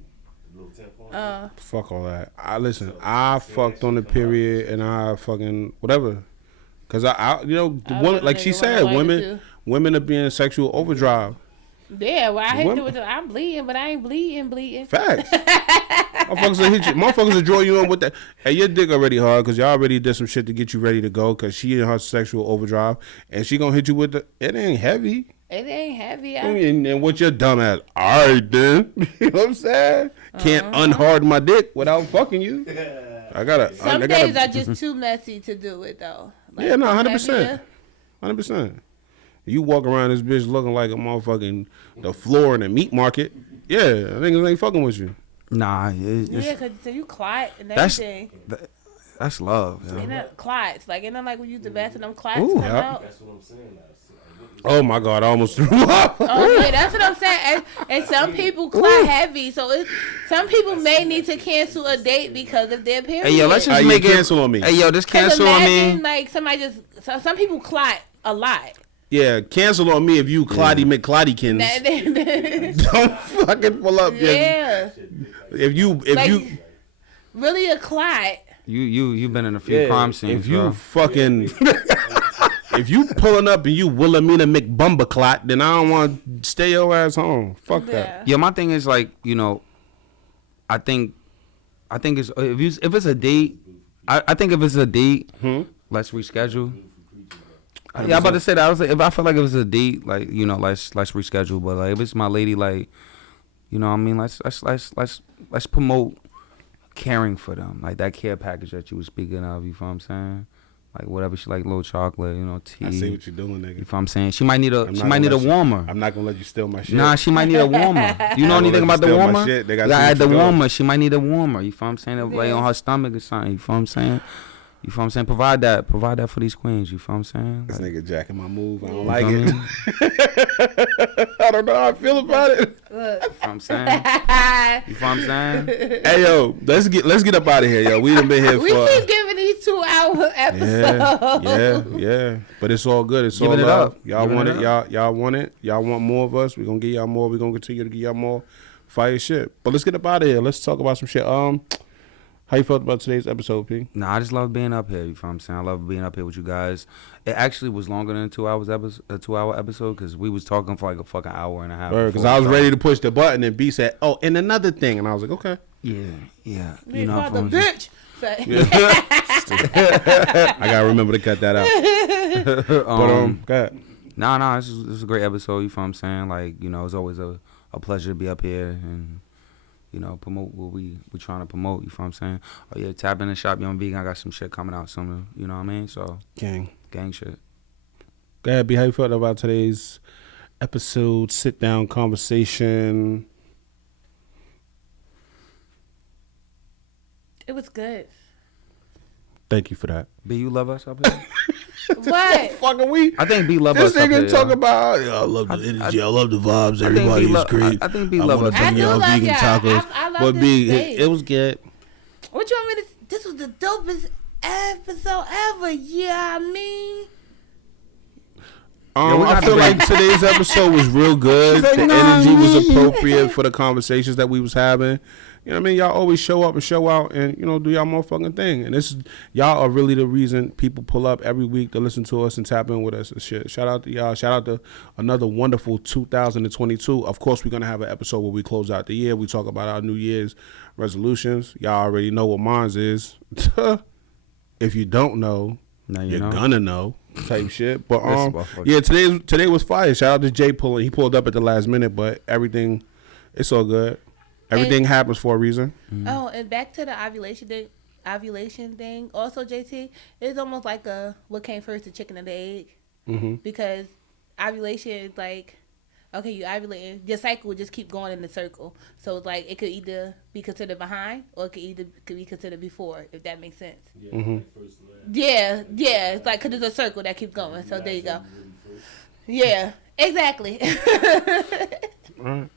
The little tampon? Fuck all that. I fucked on the period and I fucking whatever. Cause you know, the I women, was like a she nigga said, when I wanted women are being sexual overdrive. Yeah, well, I hate Women- to do it. I'm bleeding, but I ain't bleeding. Facts. Motherfuckers will hit you. Motherfuckers will draw you in with that. Hey, your dick already hard because y'all already did some shit to get you ready to go. Cause she in her sexual overdrive and she gonna hit you with the. It ain't heavy. It ain't heavy. And what your dumb ass? All right, then. You know what I'm saying? Can't unhard my dick without fucking you. I gotta. Some I days gotta, are just too messy to do it though. Like, Yeah, no, heavier. 100%. 100%. You walk around this bitch looking like a motherfucking the floor in a meat market. Yeah, I think ain't fucking with you. Nah, Yeah, cause so you clot and That's- everything. that's love. Yo. Ain't that clots? Like, ain't that like when you use the bathroom, them clots Ooh, come yeah. out? That's what I'm saying. Now. So, Oh my God, I almost threw up. Oh yeah, that's what I'm saying. And some people clock heavy, so some people may need to cancel a date because of their period. Hey yo, let's just make it cancel on me. Hey yo, just cancel on me. Like somebody some people clot a lot. Yeah, cancel on me if you Clotty McClottykins. Don't fucking pull up. Yeah. If you really a clot. You've been in a few crime scenes. If you fucking if you pulling up and you Wilhelmina McBumberclot, then I don't want to stay your ass home. Fuck that. Yeah, my thing is like, you know, I think it's if it's a date, I think if it's a date, let's reschedule. Yeah, I'm about to say that. I was like, if I feel like it was a date, like, you know, let's reschedule. But like, if it's my lady, like, you know what I mean, let's promote caring for them, like that care package that you were speaking of. You feel what I'm saying? Like whatever she like, little chocolate, you know, tea. I see what you're doing, nigga. You feel what I'm saying? She might need a warmer. I'm not gonna let you steal my shit. Nah, she might need a warmer. You know anything about the warmer? They got add the warmer. She might need a warmer. You feel what I'm saying? It'll lay on her stomach or something. You feel what I'm saying? You feel what I'm saying? Provide that for these queens. You feel what I'm saying? This like, nigga jacking my move. I don't like it. I don't know how I feel about it. Look. You feel what I'm saying? You feel what I'm saying? Hey yo, let's get up out of here, yo. We done been here for. We keep giving these 2-hour episodes. Yeah. But it's all good. It's all love. Y'all want it. Y'all want it. Y'all want more of us. We're gonna give y'all more. We're gonna continue to give y'all more fire shit. But let's get up out of here. Let's talk about some shit. How you felt about today's episode, P? Nah, I just love being up here. You feel what I'm saying? I love being up here with you guys. It actually was longer than a 2-hour episode because we was talking for like a fucking hour and a half. Because I was ready to push the button and B said, "Oh, and another thing," and I was like, "Okay." Yeah. You know, the bitch. I gotta remember to cut that out. But go ahead. Nah, this is a great episode. You feel what I'm saying? Like, you know, it's always a pleasure to be up here and, you know, promote what we trying to promote. You feel what I'm saying? Oh yeah, tap in the shop, Young Vegan. I got some shit coming out soon. You know what I mean? So gang shit. Go ahead, B. How you felt about today's episode? Sit down conversation. It was good. Thank you for that. B, you love us up here? What? Fucking we. I think B love us. This nigga nigga talk about. I love the energy. I love the vibes. Everybody is great. I think B love us. I do love vegan y'all. tacos. I love but this B, space. it was good. What you want me to? This was the dopest episode ever. Yeah, I mean. I feel like today's episode was real good. The energy was appropriate for the conversations that we was having. You know what I mean? Y'all always show up and show out and, you know, do y'all motherfucking thing. And y'all are really the reason people pull up every week to listen to us and tap in with us and shit. Shout out to y'all. Shout out to another wonderful 2022. Of course, we're going to have an episode where we close out the year. We talk about our New Year's resolutions. Y'all already know what mine is. If you don't know, you're gonna know type shit. But yeah, today was fire. Shout out to Jay pulling. He pulled up at the last minute, but everything, it's all good. Everything happens for a reason. Mm-hmm. Oh, and back to the ovulation thing. Also, JT, it's almost like what came first, the chicken or the egg? Mm-hmm. Because ovulation is like, okay, you ovulate, your cycle will just keep going in the circle. So it's like it could either be considered behind or it could be considered before, if that makes sense. Yeah, mm-hmm. like first to last. Yeah. It's like because it's a circle that keeps going. So there you go. Yeah, exactly. Right.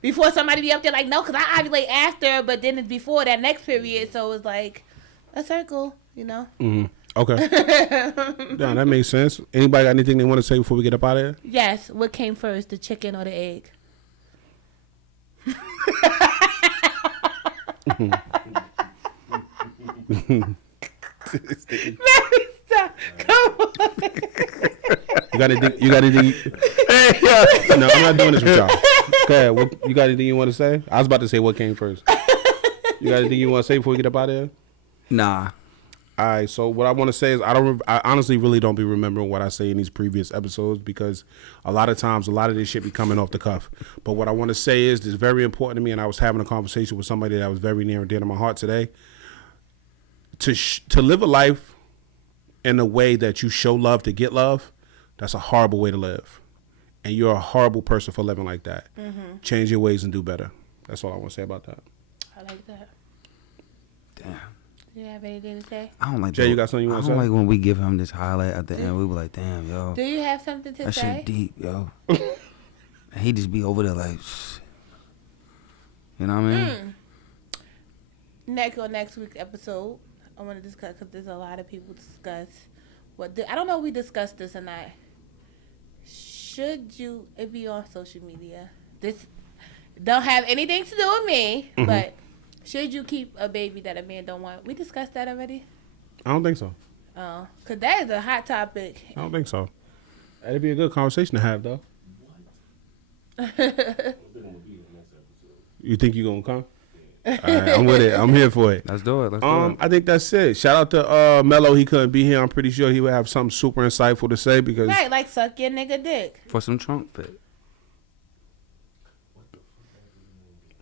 Before somebody be up there like, no, because I ovulate after, but then it's before that next period. So it's like a circle, you know? Mm-hmm. Okay. Yeah, that makes sense. Anybody got anything they want to say before we get up out of here? Yes. What came first, the chicken or the egg? Stop. Come on. You got anything? No, I'm not doing this with y'all. Go ahead. You got anything you want to say? I was about to say what came first. You got anything you want to say before we get up out of here? Nah. All right. So what I want to say is I honestly really don't be remembering what I say in these previous episodes because a lot of times a lot of this shit be coming off the cuff. But what I want to say is this is very important to me, and I was having a conversation with somebody that was very near and dear to my heart today. To live a life in a way that you show love to get love, that's a horrible way to live. And you're a horrible person for living like that. Mm-hmm. Change your ways and do better. That's all I want to say about that. I like that. Damn. You have anything to say? I don't like. Jay, you got something you want to say? I don't like when we give him this highlight at the end. We be like, damn, yo. Do you have something to That say? shit deep, yo. And he just be over there like, you know what I mean? Next week's episode, I want to discuss because there's a lot of people discuss I don't know if we discussed this or not. Should you? It be on social media. This don't have anything to do with me, but should you keep a baby that a man don't want? We discussed that already. I don't think so. Oh, because that is a hot topic. I don't think so. That'd be a good conversation to have, though. You think you gonna come? All right, I'm with it. I'm here for it. Let's do it. Let's do it. I think that's it. Shout out to Mello. He couldn't be here. I'm pretty sure he would have something super insightful to say because Right, like suck your nigga dick. For some trunk fit.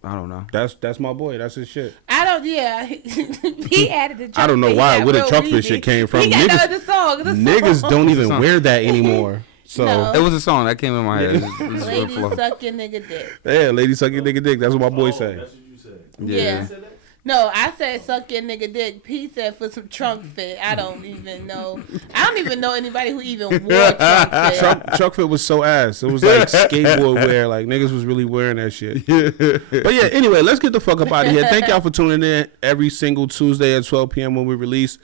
I don't know. that's my boy. That's his shit. I don't. Yeah, he added the. Trunk I don't know fit. why He where the got truck real fit weedy. shit came from. He got another song. The Niggas song. don't even Song. wear that anymore. So No. It was a song that came in my head. It's just real Lady flow. suck your nigga dick. yeah, lady suck your nigga dick. That's what my boy say. That's what you said. Yeah. You said that? No, I said suck your nigga dick. He said for some trunk fit. I don't even know. I don't even know anybody who even wore trunk fit. Truck fit was so ass. It was like skateboard wear. Like niggas was really wearing that shit. But yeah, anyway, let's get the fuck up out of here. Thank y'all for tuning in every single Tuesday at 12 p.m. when we release.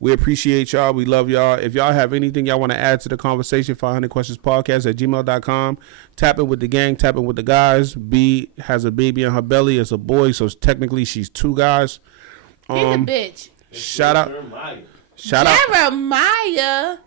We appreciate y'all. We love y'all. If y'all have anything y'all want to add to the conversation, 500questionspodcast@gmail.com. Tap it with the gang. Tap it with the guys. B has a baby in her belly. It's a boy, so technically she's two guys. He's a bitch. Shout out. Jeremiah.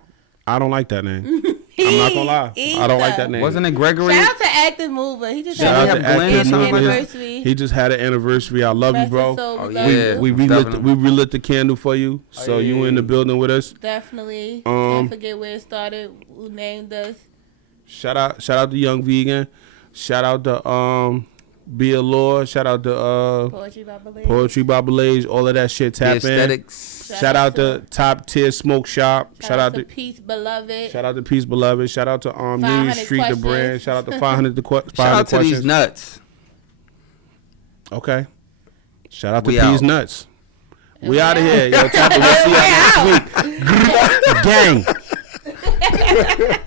I don't like that name. I'm not gonna lie. I don't like that name. Wasn't it Gregory? Shout out to Active Mover. He just Shout had out to his Active Mover. anniversary. He just had an anniversary. I love you, Rest bro. his soul. Oh, We yeah. love you. We Definitely. relit the candle for you. So you in the building with us. Definitely. Can't forget where it started. Who named us? Shout out to Young Vegan. Shout out to Be a Lord. Shout out to Poetry Babalaise. All of that shit. The Tap in. aesthetics. Shout out to Top Tier Smoke Shop. Shout out to Peace Beloved. Shout out to Peace Beloved. Shout out to Union 500 Street the questions. brand. Shout out to 500 the Shout out 500 to questions. these nuts. Okay. Shout out to We Peas out. Nuts. We out of here. Yo, Tap it. We'll see y'all next week. Gang.